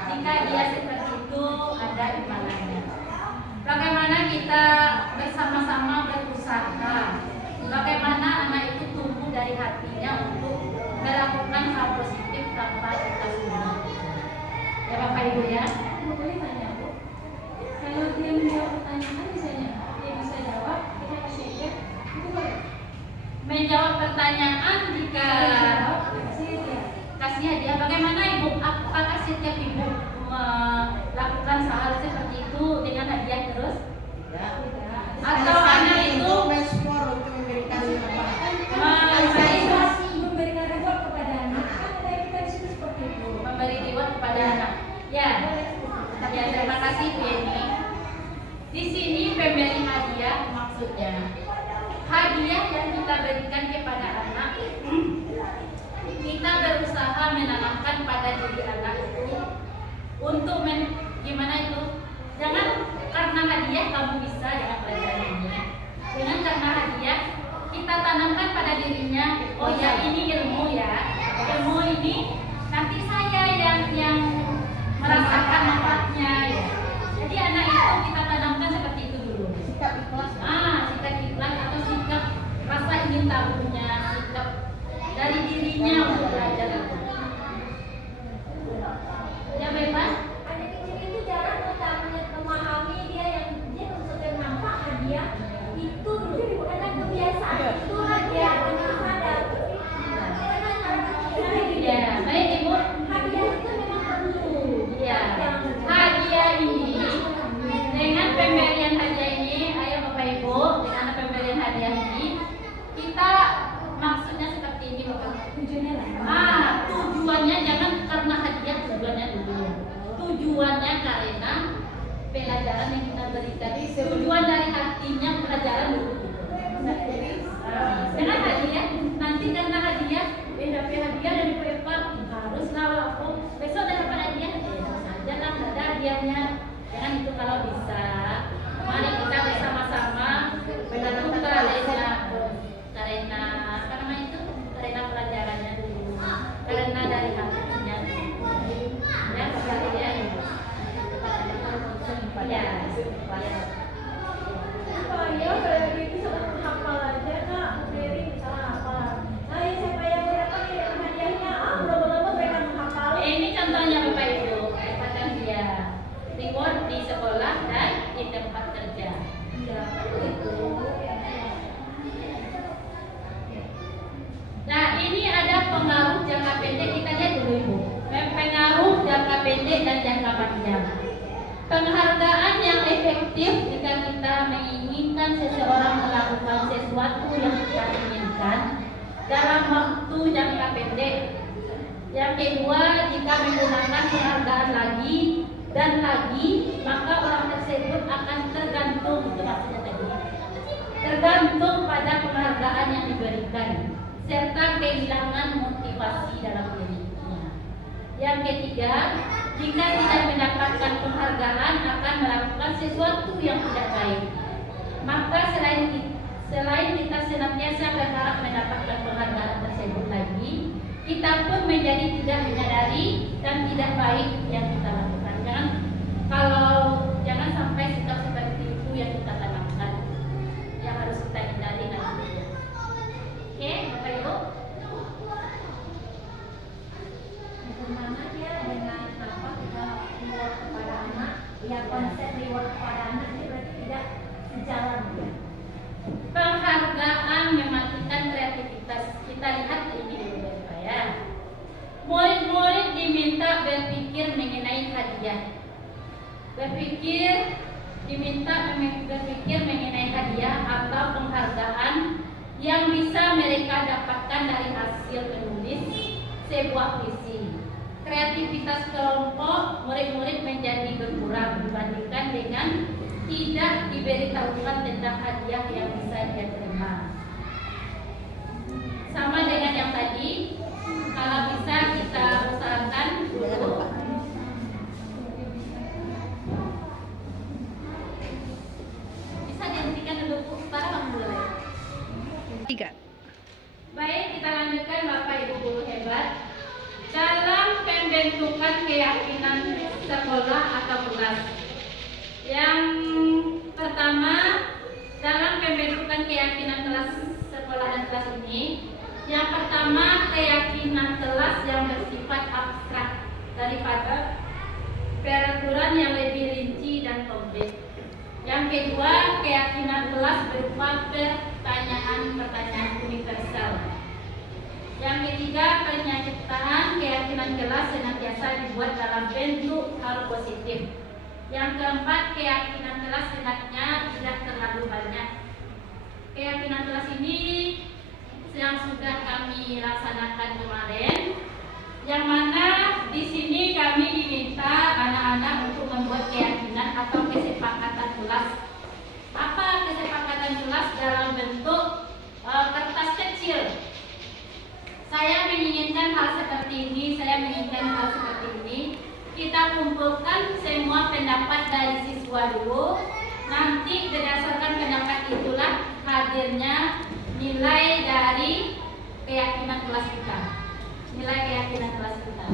Jika dia seperti itu ada imbalannya. Bagaimana kita bersama-sama berusaha. Bagaimana anak itu tumbuh dari hatinya untuk melakukan hal positif tanpa kita suruh. Ya Bapak Ibu ya. Boleh tanya Bu? Kalau dia menjawab pertanyaan misalnya, dia bisa jawab, kita kasih aja, itu boleh? Menjawab pertanyaan jika kasih hadiah. Bagaimana Ibu? Apakah setiap Ibu melakukan hal seperti itu dengan hadiah terus? Ya. Atau anak itu menspor untuk memberikan memberikan reward kepada anak. Kan ada yang kita di situ seperti itu. memberi reward kepada anak. Ya, ya terima kasih Bu Yeni. Di sini pemberi hadiah maksudnya hadiah yang kita berikan kepada anak. Kita berusaha menanamkan pada diri anak itu untuk gimana itu? Jangan karena hadiah kamu bisa dengan pelajaran ini. Dengan karena hadiah kita tanamkan pada dirinya. Oh ya ini ilmu ya. Ilmu ini nanti saya yang merasakan manfaatnya. Ya. Jadi anak itu kita tanamkan seperti itu dulu. sikap ikhlas. Sikap ikhlas atau sikap rasa ingin tahunya, sikap dari dirinya untuk belajar itu. Ya bebas. Anak kecil itu jarang memahami dia untuk yang nampak hadiah itu dulu. Karena pendek kita lihat dulu Ibu. Pengaruh jangka pendek dan jangka panjang. Penghargaan yang efektif jika kita menginginkan seseorang melakukan sesuatu yang kita inginkan dalam waktu jangka pendek. Yang kedua, jika menggunakan penghargaan lagi dan lagi, maka orang tersebut akan tergantung, itu maksudnya tadi, tergantung pada penghargaan yang diberikan serta kehilangan motivasi dalam dirinya. Yang ketiga, jika tidak mendapatkan penghargaan akan melakukan sesuatu yang tidak baik. Maka selain kita senantiasa berharap mendapatkan penghargaan tersebut lagi, kita pun menjadi tidak menyadari dan tidak baik yang kita lakukan. Jangan sampai sikap seperti itu yang kita tanamkan, yang harus kita hindari nanti. Oke, Bapak Ibu. Bagaimana dia dengan apa kita reward kepada anak? Ya konsep reward kepada anak ini berarti tidak sejalan ya. Penghargaan mematikan kreativitas. Kita lihat ini dulu Bapak ya. Murid-murid diminta berpikir mengenai hadiah. Diminta berpikir mengenai hadiah atau penghargaan yang bisa mereka dapatkan dari hasil menulis sebuah puisi. Kreativitas kelompok murid-murid menjadi berkurang dibandingkan dengan tidak diberitahukan tentang hadiah yang bisa dia terima. Sama dengan yang tadi, kalau bisa kita usahakan dulu. Bisa dihentikan dulu, para mulai. 3. Baik, kita lanjutkan Bapak Ibu guru hebat. Dalam pembentukan keyakinan sekolah atau kelas. Yang pertama, dalam pembentukan keyakinan kelas sekolah dan kelas ini, yang pertama keyakinan kelas yang bersifat abstrak daripada peraturan yang lebih rinci dan konkret. Yang kedua, keyakinan kelas berupa pertanyaan-pertanyaan universal. Yang ketiga, penyertaan keyakinan kelas senantiasa dibuat dalam bentuk hal positif. Yang keempat, keyakinan kelas hendaknya tidak terlalu banyak. Keyakinan kelas ini yang sudah kami laksanakan kemarin, yang mana di sini kami diminta anak-anak untuk membuat keyakinan atau kesepakatan kelas. Apa kesepakatan kelas? Dalam bentuk kertas kecil. Saya menginginkan hal seperti ini, saya menginginkan hal seperti ini. Kita kumpulkan semua pendapat dari siswa dulu. Nanti berdasarkan pendapat itulah hadirnya nilai dari keyakinan kelas kita. Nilai keyakinan kelas kita.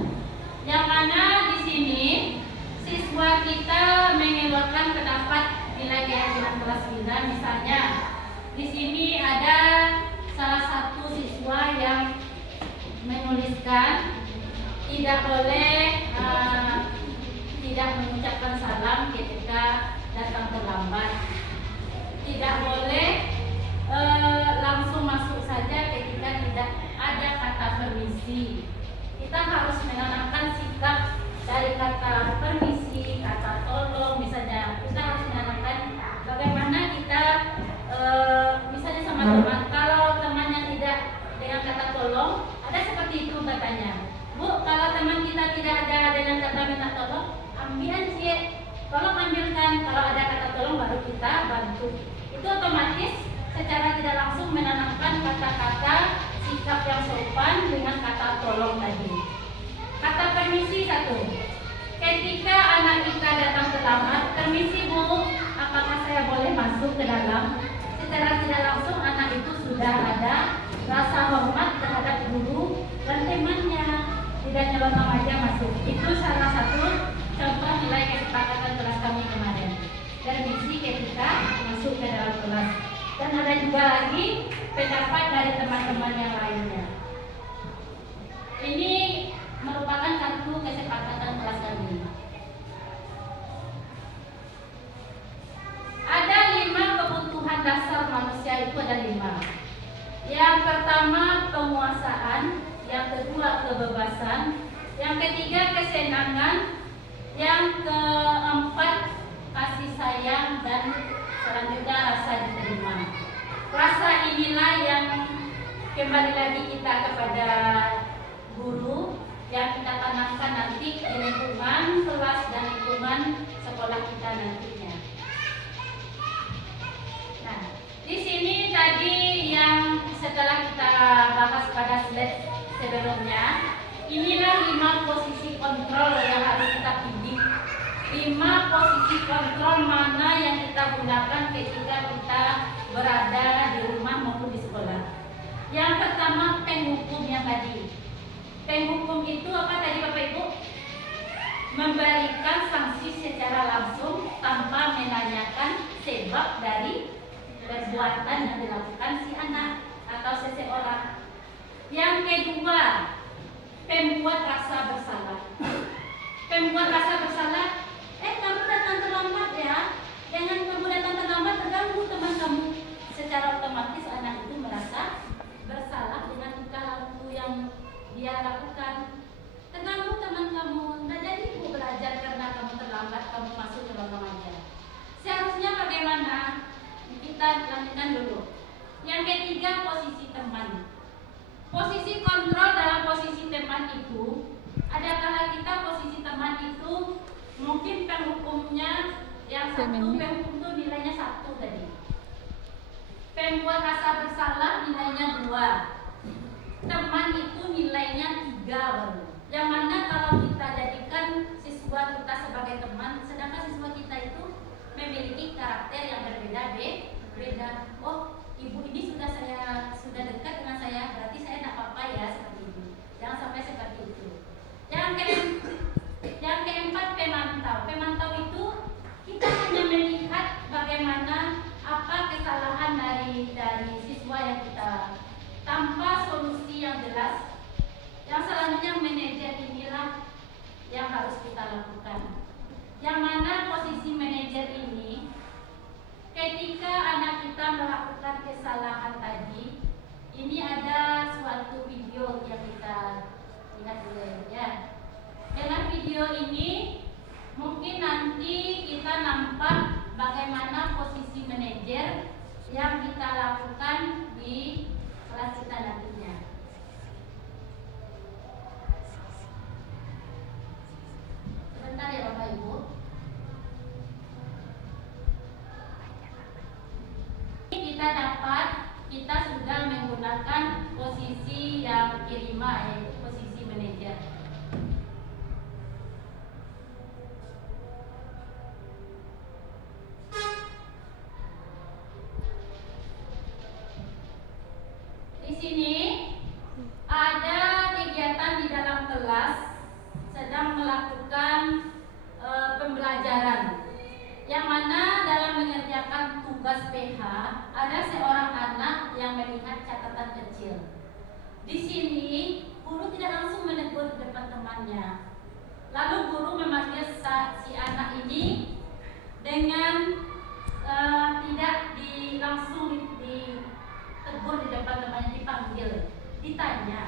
Yang mana di sini siswa kita mengeluarkan pendapat nilai keyakinan kelas kita. Misalnya di sini ada salah satu siswa yang menuliskan tidak boleh tidak mengucapkan salam ketika datang terlambat, tidak boleh langsung masuk saja ketika tidak ada kata permisi. Kita harus menanamkan sikap dari kata permisi, kata tolong. Misalnya kita harus menanamkan bagaimana kita misalnya sama teman, kalau temannya tidak dengan kata tolong, ada seperti itu katanya. Bu, kalau teman kita tidak ada dengan kata minta tolong, ambil sih, tolong ambilkan. Kalau ada kata tolong baru kita bantu. Itu otomatis secara tidak langsung menanamkan kata-kata sikap yang sopan dengan kata tolong tadi. Kata permisi satu. Ketika anak kita datang terlambat, permisi Bu, apakah saya boleh masuk ke dalam? Secara tidak langsung anak itu sudah ada rasa hormat terhadap guru dan temannya, tidak nyelonong aja masuk. Itu salah satu contoh nilai kesepakatan kelas kami kemarin. Permisi ketika masuk ke dalam kelas. Dan ada juga lagi pendapat dari teman-teman yang lainnya. Ini merupakan satu kesepakatan kelas kami. Ada 5 kebutuhan dasar manusia, itu ada 5. Yang pertama penguasaan, yang kedua kebebasan, yang ketiga kesenangan, yang keempat kasih sayang, dan selanjutnya rasa diterima. Rasa inilah yang kembali lagi kita kepada guru yang kita tanamkan nanti di lingkungan kelas dan lingkungan sekolah kita nantinya. Nah, di sini tadi yang setelah kita bahas pada slide sebelumnya, inilah 5 posisi kontrol yang harus kita pilih. 5 posisi kontrol mana yang kita gunakan ketika kita berada di rumah maupun di sekolah. Yang pertama, penghukum yang tadi. Penghukum itu apa tadi Bapak Ibu? Memberikan sanksi secara langsung tanpa menanyakan sebab dari perbuatan yang dilakukan si anak atau seseorang. Yang kedua, pembuat rasa bersalah. Pembuat rasa bersalah, kamu datang terlambat ya. Dengan kamu datang terlambat terganggu teman kamu. Secara otomatis anak itu merasa bersalah dengan tingkah laku yang dia lakukan. Terganggu teman kamu, nah jadi ibu belajar karena kamu terlambat, kamu masuk ke ruang remaja. Seharusnya bagaimana? Kita lanjutkan dulu. Yang ketiga, posisi teman. Posisi kontrol dalam posisi teman itu, ada kala kita posisi teman itu mungkin penghukumnya yang satu, penghukum itu nilainya 1 tadi. Pembuat rasa bersalah nilainya 2. Teman itu nilainya 3 baru. Yang mana kalau kita jadikan siswa kita sebagai teman, sedangkan siswa kita itu memiliki karakter yang berbeda. Oh, ibu ini sudah dekat dengan saya, berarti saya tidak apa-apa ya seperti itu. Jangan sampai seperti itu. Yang keempat, pemantau. Pemantau itu kita hanya melihat bagaimana apa kesalahan dari siswa yang kita tanpa solusi yang jelas. Yang selanjutnya manajer inilah yang harus kita lakukan. Yang mana posisi manajer ini ketika anak kita melakukan kesalahan tadi, ini ada suatu video yang kita lihat dulu ya. Dalam video ini mungkin nanti kita nampak bagaimana posisi manajer yang kita lakukan di kelas kita nantinya. Sebentar ya Bapak Ibu. Kita sudah menggunakan posisi yang kelima, yaitu posisi manajer. Di sini ada kegiatan di dalam kelas sedang melakukan pembelajaran, yang mana dalam mengerjakan tugas PH ada seorang anak yang melihat catatan kecil. Di sini guru tidak langsung menegur di depan temannya. Lalu guru memanggil si anak ini dengan tidak langsung ditegur di depan temannya, dipanggil, ditanya.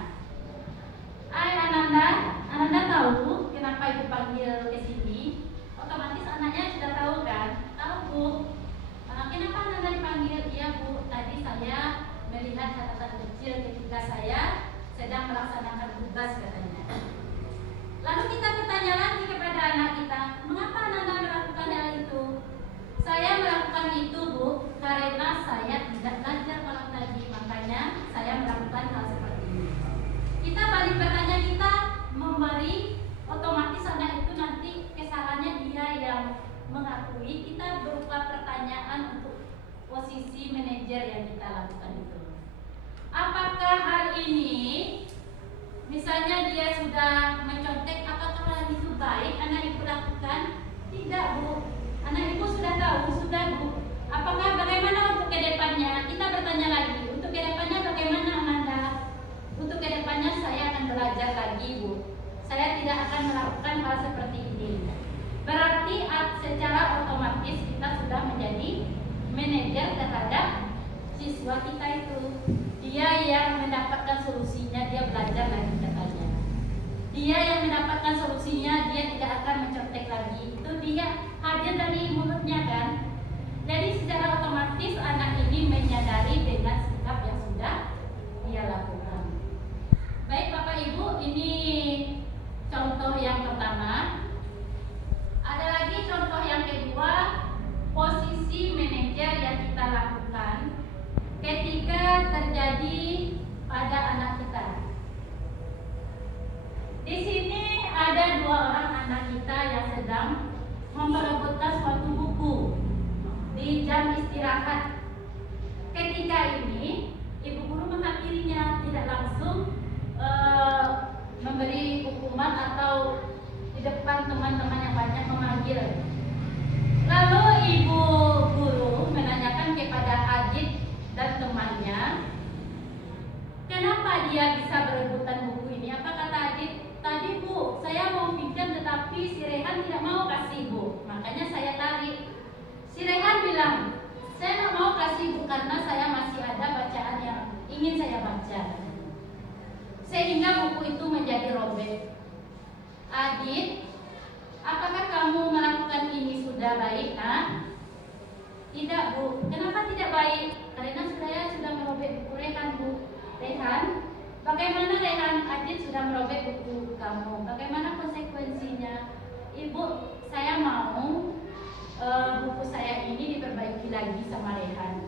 Ananda tahu kenapa ibu panggil ke sini? Otomatis anaknya sudah tahu kan? Tahu Bu. Kenapa Ananda dipanggil? Iya Bu, tadi saya melihat catatan kecil ketika saya sedang melaksanakan tugas katanya. Lalu kita bertanya lagi kepada anak kita, mengapa Ananda melakukan hal itu? Saya melakukan itu Bu, karena saya tidak belajar malam tadi, makanya saya melakukan hal seperti ini. Kita balik bertanya, kita memberi, otomatis anak itu nanti kesalahannya dia yang mengakui. Kita berupa pertanyaan untuk posisi manajer yang kita lakukan itu. Apakah hal ini, misalnya dia sudah mencontek, apakah hal itu baik anak ibu lakukan? Tidak Bu, anak ibu sudah tahu, sudah Bu. Apakah bagaimana untuk kedepannya? Kita bertanya lagi, untuk kedepannya bagaimana Amanda? Untuk kedepannya saya akan belajar lagi Bu. Saya tidak akan melakukan hal seperti ini. Berarti secara otomatis kita sudah menjadi manajer terhadap siswa kita itu. dia yang mendapatkan solusinya, dia belajar lagi katanya. Dia yang mendapatkan solusinya, dia tidak akan mencontek lagi. Itu dia hadir dari mulutnya kan. Jadi secara otomatis anak ini menyadari dengan sikap yang sudah dia lakukan. Baik Bapak Ibu, ini contoh yang pertama. Ada lagi contoh yang kedua, posisi manajer yang kita lakukan ketika terjadi pada anak kita. Di sini ada 2 orang anak kita yang sedang memperebutkan suatu buku di jam istirahat. Ketika ini ibu guru menghampirinya, tidak langsung memberi hukuman atau di depan teman-teman yang banyak memanggil. Lalu ibu guru menanyakan kepada adik dan temannya, kenapa dia bisa berebutan buku ini? Apa kata adik? Tadi Bu, saya mau pinjam tetapi si Rehan tidak mau kasih Bu, makanya saya tarik. Si Rehan bilang, saya tidak mau kasih Bu karena saya masih ada bacaan yang ingin saya baca. Sehingga buku itu menjadi robek. Adik, apakah kamu melakukan ini sudah baik? Tidak Bu. Kenapa tidak baik? Karena saya sudah merobek buku Rehan Bu. Rehan, bagaimana Rehan? Adik sudah merobek buku kamu. Bagaimana konsekuensinya? Ibu, saya mau buku saya ini diperbaiki lagi sama Rehan.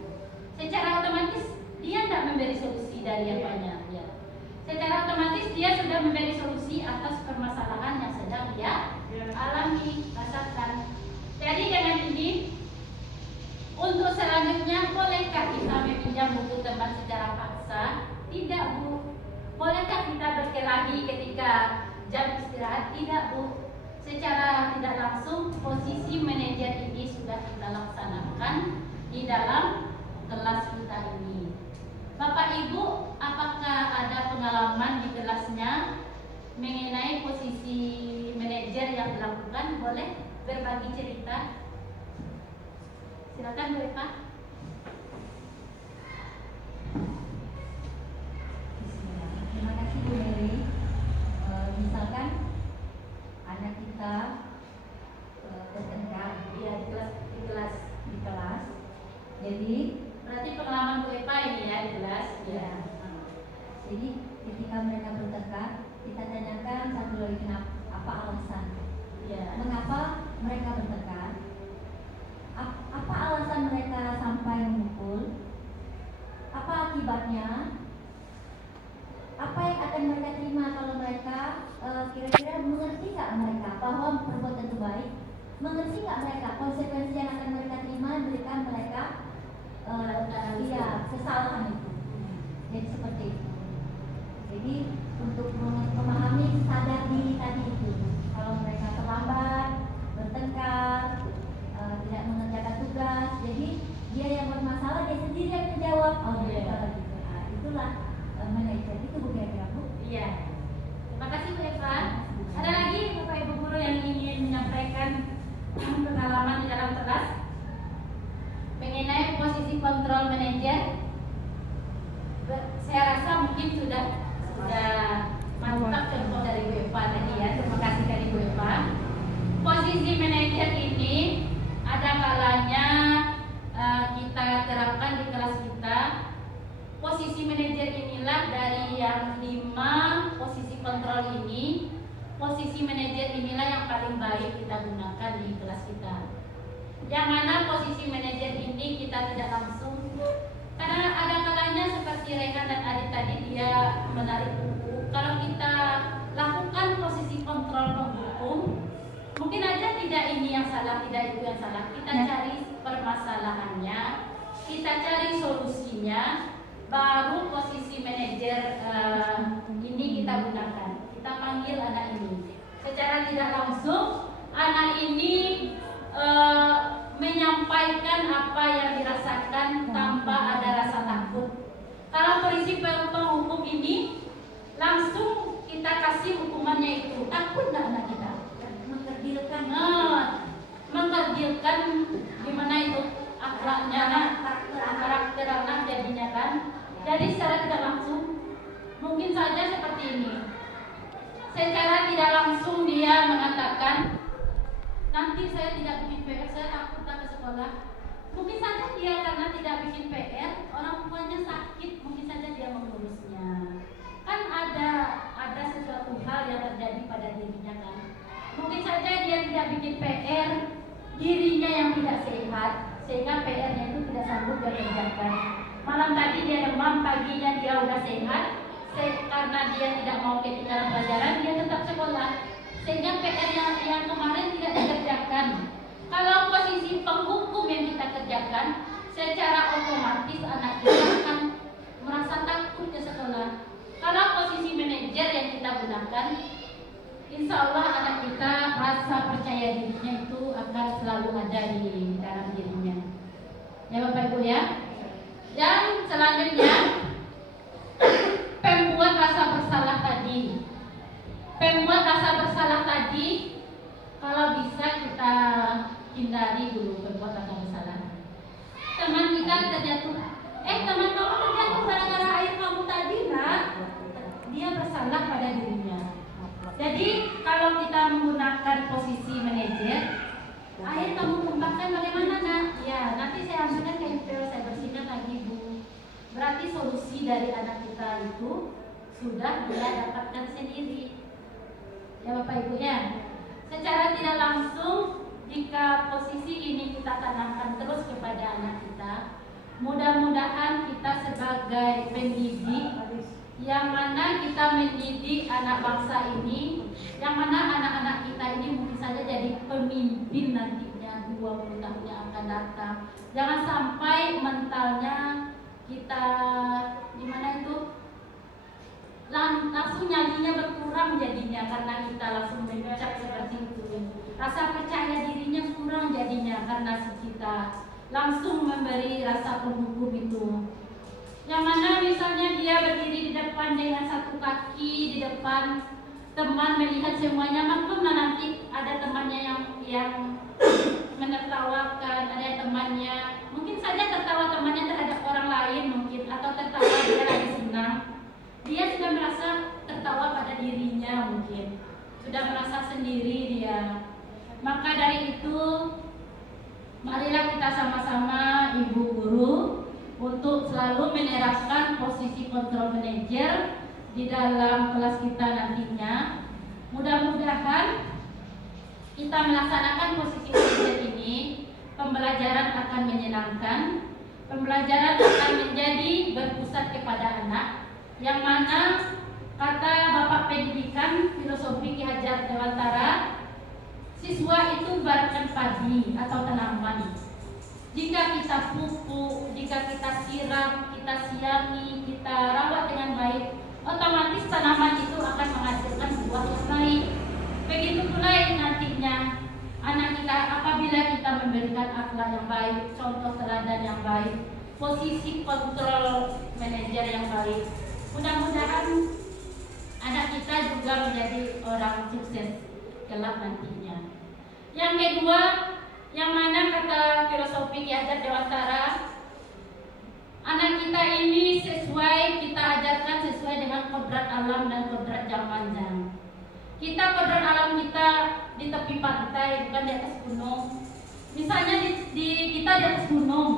Secara otomatis dia tidak memberi solusi dari yang banyak. Ya. Secara otomatis dia sudah memberi solusi atas permasalahan yang sedang dia alami, rasakan. Jadi dengan ini, untuk selanjutnya bolehkah kita meminjam buku teman secara paksa? Tidak Bu. Bolehkah kita berkelahi ketika jam istirahat? Tidak Bu. Secara tidak langsung posisi manajer ini sudah kita laksanakan di dalam kelas kita ini. Bapak Ibu, apakah ada pengalaman di kelasnya mengenai posisi manajer yang dilakukan? Boleh berbagi cerita? Silakan Bu Eva. Terima kasih Bu Mary. Misalkan anak kita bertengkar Iya, di kelas. jadi Berarti pengalaman Bu Eva ini ya di kelas. ya, jadi ketika mereka bertengkar, kita tanyakan satu lagi kenapa, apa alasan, Iya. mengapa mereka bertengkar, apa alasan mereka sampai memukul, apa akibatnya, apa yang akan mereka terima kalau mereka kira-kira mengerti nggak mereka bahwa perbuatan itu baik, mengerti nggak mereka konsekuensi yang akan mereka terima berikan mereka kesalahan itu. Jadi seperti itu. Jadi untuk memahami sadar diri tadi itu, kalau mereka terlambat, bertengkar, tidak mengerjakan tugas, jadi dia yang bermasalah, dia sendiri yang menjawab. Gitu. Itulah manajer itu Bu kira-kira Bu. Iya. Terima kasih Bu Eva. Ada lagi Bapak Ibu guru yang ingin menyampaikan pengalaman di dalam kelas mengenai posisi kontrol manajer? Saya rasa mungkin sudah mantap contoh dari Bu Eva tadi ya. Terima kasih dari Bu Eva. Posisi manajer ini ada kalanya kita terapkan di kelas kita. Posisi manajer inilah dari yang 5 posisi kontrol ini, posisi manajer inilah yang paling baik kita gunakan di kelas kita. Yang mana posisi manajer ini kita tidak langsung, karena ada kalanya seperti Rehan dan Adit tadi dia menarik buku. Kalau kita lakukan posisi kontrol menghukum, mungkin aja tidak ini yang salah, tidak itu yang salah. Kita cari permasalahannya, kita cari solusinya, baru posisi manajer ini kita gunakan. Kita panggil anak ini. Secara tidak langsung, anak ini menyampaikan apa yang dirasakan tanpa ada rasa takut. Kalau polisi penghukum ini langsung kita kasih hukumannya itu, takut nggak anak kita? Mengkerdilkan. Mengkerdilkan gimana itu akhlaknya, karakter anak jadinya kan. Jadi secara tidak langsung mungkin saja seperti ini. Secara tidak langsung dia mengatakan, nanti saya tidak bikin PR, saya takut ke sekolah. Mungkin saja dia karena tidak bikin PR, orang tuanya sakit, mungkin saja dia mengurusnya. Kan ada sesuatu hal yang terjadi pada dirinya kan. Mungkin saja dia tidak bikin PR, dirinya yang tidak sehat, sehingga PR-nya itu tidak sanggup dia kerjakan. Malam tadi dia demam, paginya dia udah sehat, karena dia tidak mau ketinggalan pelajaran, dia tetap sekolah. Sehingga PR yang kemarin tidak dikerjakan. Kalau posisi penghukum yang kita kerjakan, secara otomatis anak kita akan merasa takut ke sekolah. Kalau posisi manajer yang kita gunakan, insya Allah anak kita rasa percaya dirinya itu akan selalu ada di dalam dirinya. Ya Bapak Ibu ya. Dan selanjutnya, pembuat rasa bersalah tadi. Pembuat rasa bersalah tadi, kalau bisa kita hindari dulu pembuat rasa bersalah. Teman kita terjatuh, teman kamu terjatuh gara-gara air kamu tadi, nak. Dia bersalah pada dirinya. Jadi kalau kita menggunakan posisi manajer, air kamu tumpahkan bagaimana, nak? Ya, nanti saya ambilkan ke empel, saya bersihkan lagi, Bu. Berarti solusi dari anak kita itu sudah dia dapatkan sendiri. Ya Bapak Ibu ya. Secara tidak langsung, jika posisi ini kita tanamkan terus kepada anak kita, mudah-mudahan kita sebagai pendidik, yang mana kita mendidik anak bangsa ini, yang mana anak-anak kita ini mungkin saja jadi pemimpin nantinya 20 tahun yang akan datang. Jangan sampai mentalnya kita gimana itu langsung nyalinya berkurang jadinya karena kita langsung mencap seperti itu. Rasa percaya dirinya kurang jadinya karena kita langsung memberi rasa penghukum itu. Yang mana misalnya dia berdiri di depan dengan satu kaki di depan, teman melihat semuanya, maklumlah nanti ada temannya yang menertawakan, ada temannya mungkin saja tertawa temannya terhadap orang lain mungkin, atau tertawa dia lagi senang, dia sudah merasa tertawa pada dirinya, mungkin sudah merasa sendiri dia. Maka dari itu, marilah kita sama-sama ibu guru untuk selalu menerapkan posisi kontrol manajer di dalam kelas kita nantinya. Mudah-mudahan kita melaksanakan posisi manajer ini, pembelajaran akan menyenangkan, pembelajaran akan menjadi berpusat kepada anak, yang mana kata Bapak Pendidikan Filosofi Ki Hajar Dewantara, siswa itu bagaikan padi atau tanaman. Jika kita pupuk, jika kita siram, kita siangi, kita rawat dengan baik, otomatis tanaman itu akan menghasilkan buah yang baik. Begitu pula nantinya anak kita, apabila kita memberikan akhlak yang baik, contoh teladan yang baik, posisi kontrol manajer yang baik, mudah-mudahan anak kita juga menjadi orang sukses kelak nantinya. Yang kedua, yang mana kata filosofi Ki Hajar Dewantara, anak kita ini kita ajarkan sesuai dengan kodrat alam dan kodrat zaman. Kita kodrat alam kita di tepi pantai, bukan di atas gunung. Misalnya kita di atas gunung,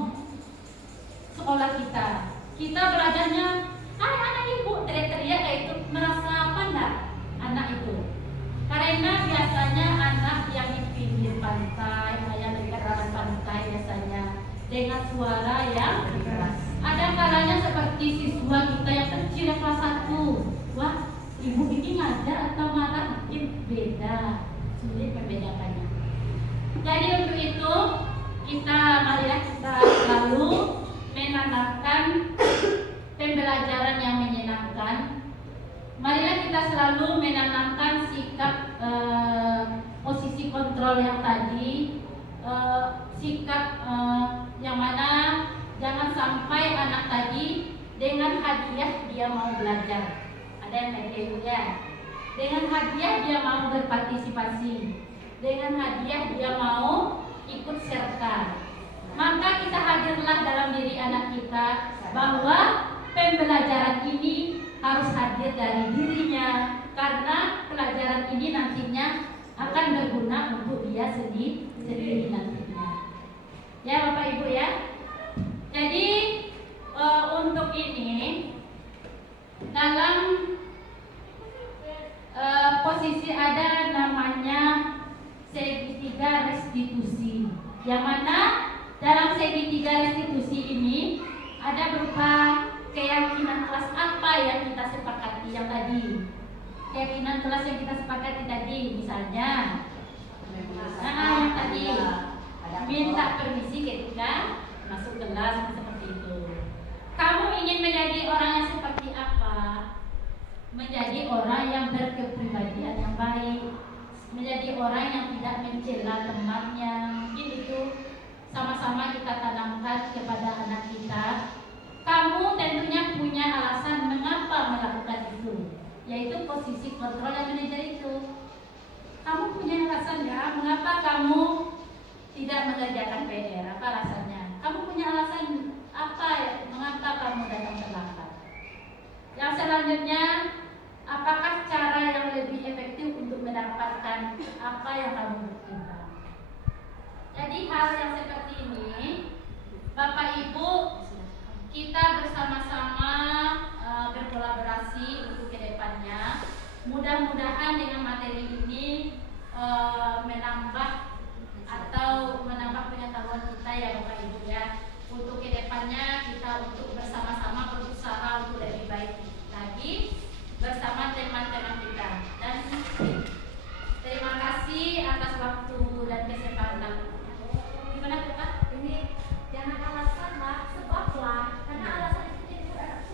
sekolah kita belajarnya, anak ibu teriak-teriak kayak itu, merasa apa enggak anak itu? Karena biasanya anak yang di pinggir pantai, yang dekat rawan pantai biasanya dengan suara yang keras. Ada kalanya seperti siswa kita yang kecil yang kelas 1. Wah, ibu ini ngajar atau marah, mungkin beda, sulit membedakannya. Jadi untuk itu marilah kita selalu menanamkan pembelajaran yang menyenangkan. Marilah kita selalu menanamkan sikap posisi kontrol yang tadi, sikap yang mana jangan sampai anak tadi dengan hadiah dia mau belajar. Ada yang hadiah ya. Dengan hadiah dia mau berpartisipasi, dengan hadiah dia mau ikut serta. Maka kita hadirlah dalam diri anak kita bahwa pembelajaran ini harus hadir dari dirinya, karena pelajaran ini nantinya akan berguna untuk dia sendiri nantinya. Ya Bapak Ibu ya. Jadi untuk ini dalam posisi ada namanya segitiga restitusi, yang mana dalam segitiga restitusi ini ada berupa keyakinan kelas apa yang kita sepakati yang tadi. Keyakinan kelas yang kita sepakati tadi, misalnya yang tadi minta permisi ketika masuk kelas, seperti itu. Kamu ingin menjadi orang yang seperti apa? Menjadi orang yang berkepribadian yang baik, menjadi orang yang tidak mencela temannya. Mungkin itu sama-sama kita tanamkan kepada anak kita. Kamu tentunya punya alasan mengapa melakukan itu, yaitu posisi kontrol yang manajer itu. Kamu punya alasan ya, mengapa kamu tidak mengerjakan PR? Apa alasannya? Kamu punya alasan apa ya, mengapa kamu datang terlambat? Yang selanjutnya, apakah cara yang lebih efektif untuk mendapatkan apa yang kamu butuhkan? Jadi hal yang seperti ini, Bapak Ibu, kita bersama-sama berkolaborasi untuk kedepannya. Mudah-mudahan dengan materi ini menambah pengetahuan kita ya Bapak Ibu ya. Untuk kedepannya kita untuk bersama-sama berusaha untuk lebih baik lagi bersama teman-teman kita. Dan terima kasih atas waktu dan kesempatan. Gimana Pak? Ini jangan alasan lah, sebab lah, karena alasan itu jadi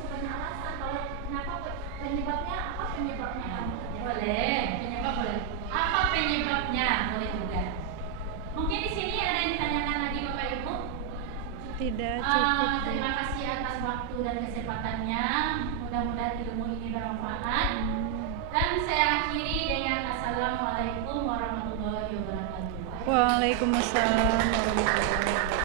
banyak alasan. Kalau kenapa penyebabnya apa, penyebabnya kamu kerja? Boleh, penyebab boleh. Apa penyebabnya? Boleh juga. Mungkin di sini ada yang ditanyakan lagi Bapak Ibu? Tidak cukup. Terima kasih atas waktu dan kesempatannya. Mudah-mudahan ilmu ini bermanfaat. Dan saya akhiri dengan Assalamualaikum warahmatullahi wabarakatuh. Waalaikumsalam warahmatullahi wabarakatuh.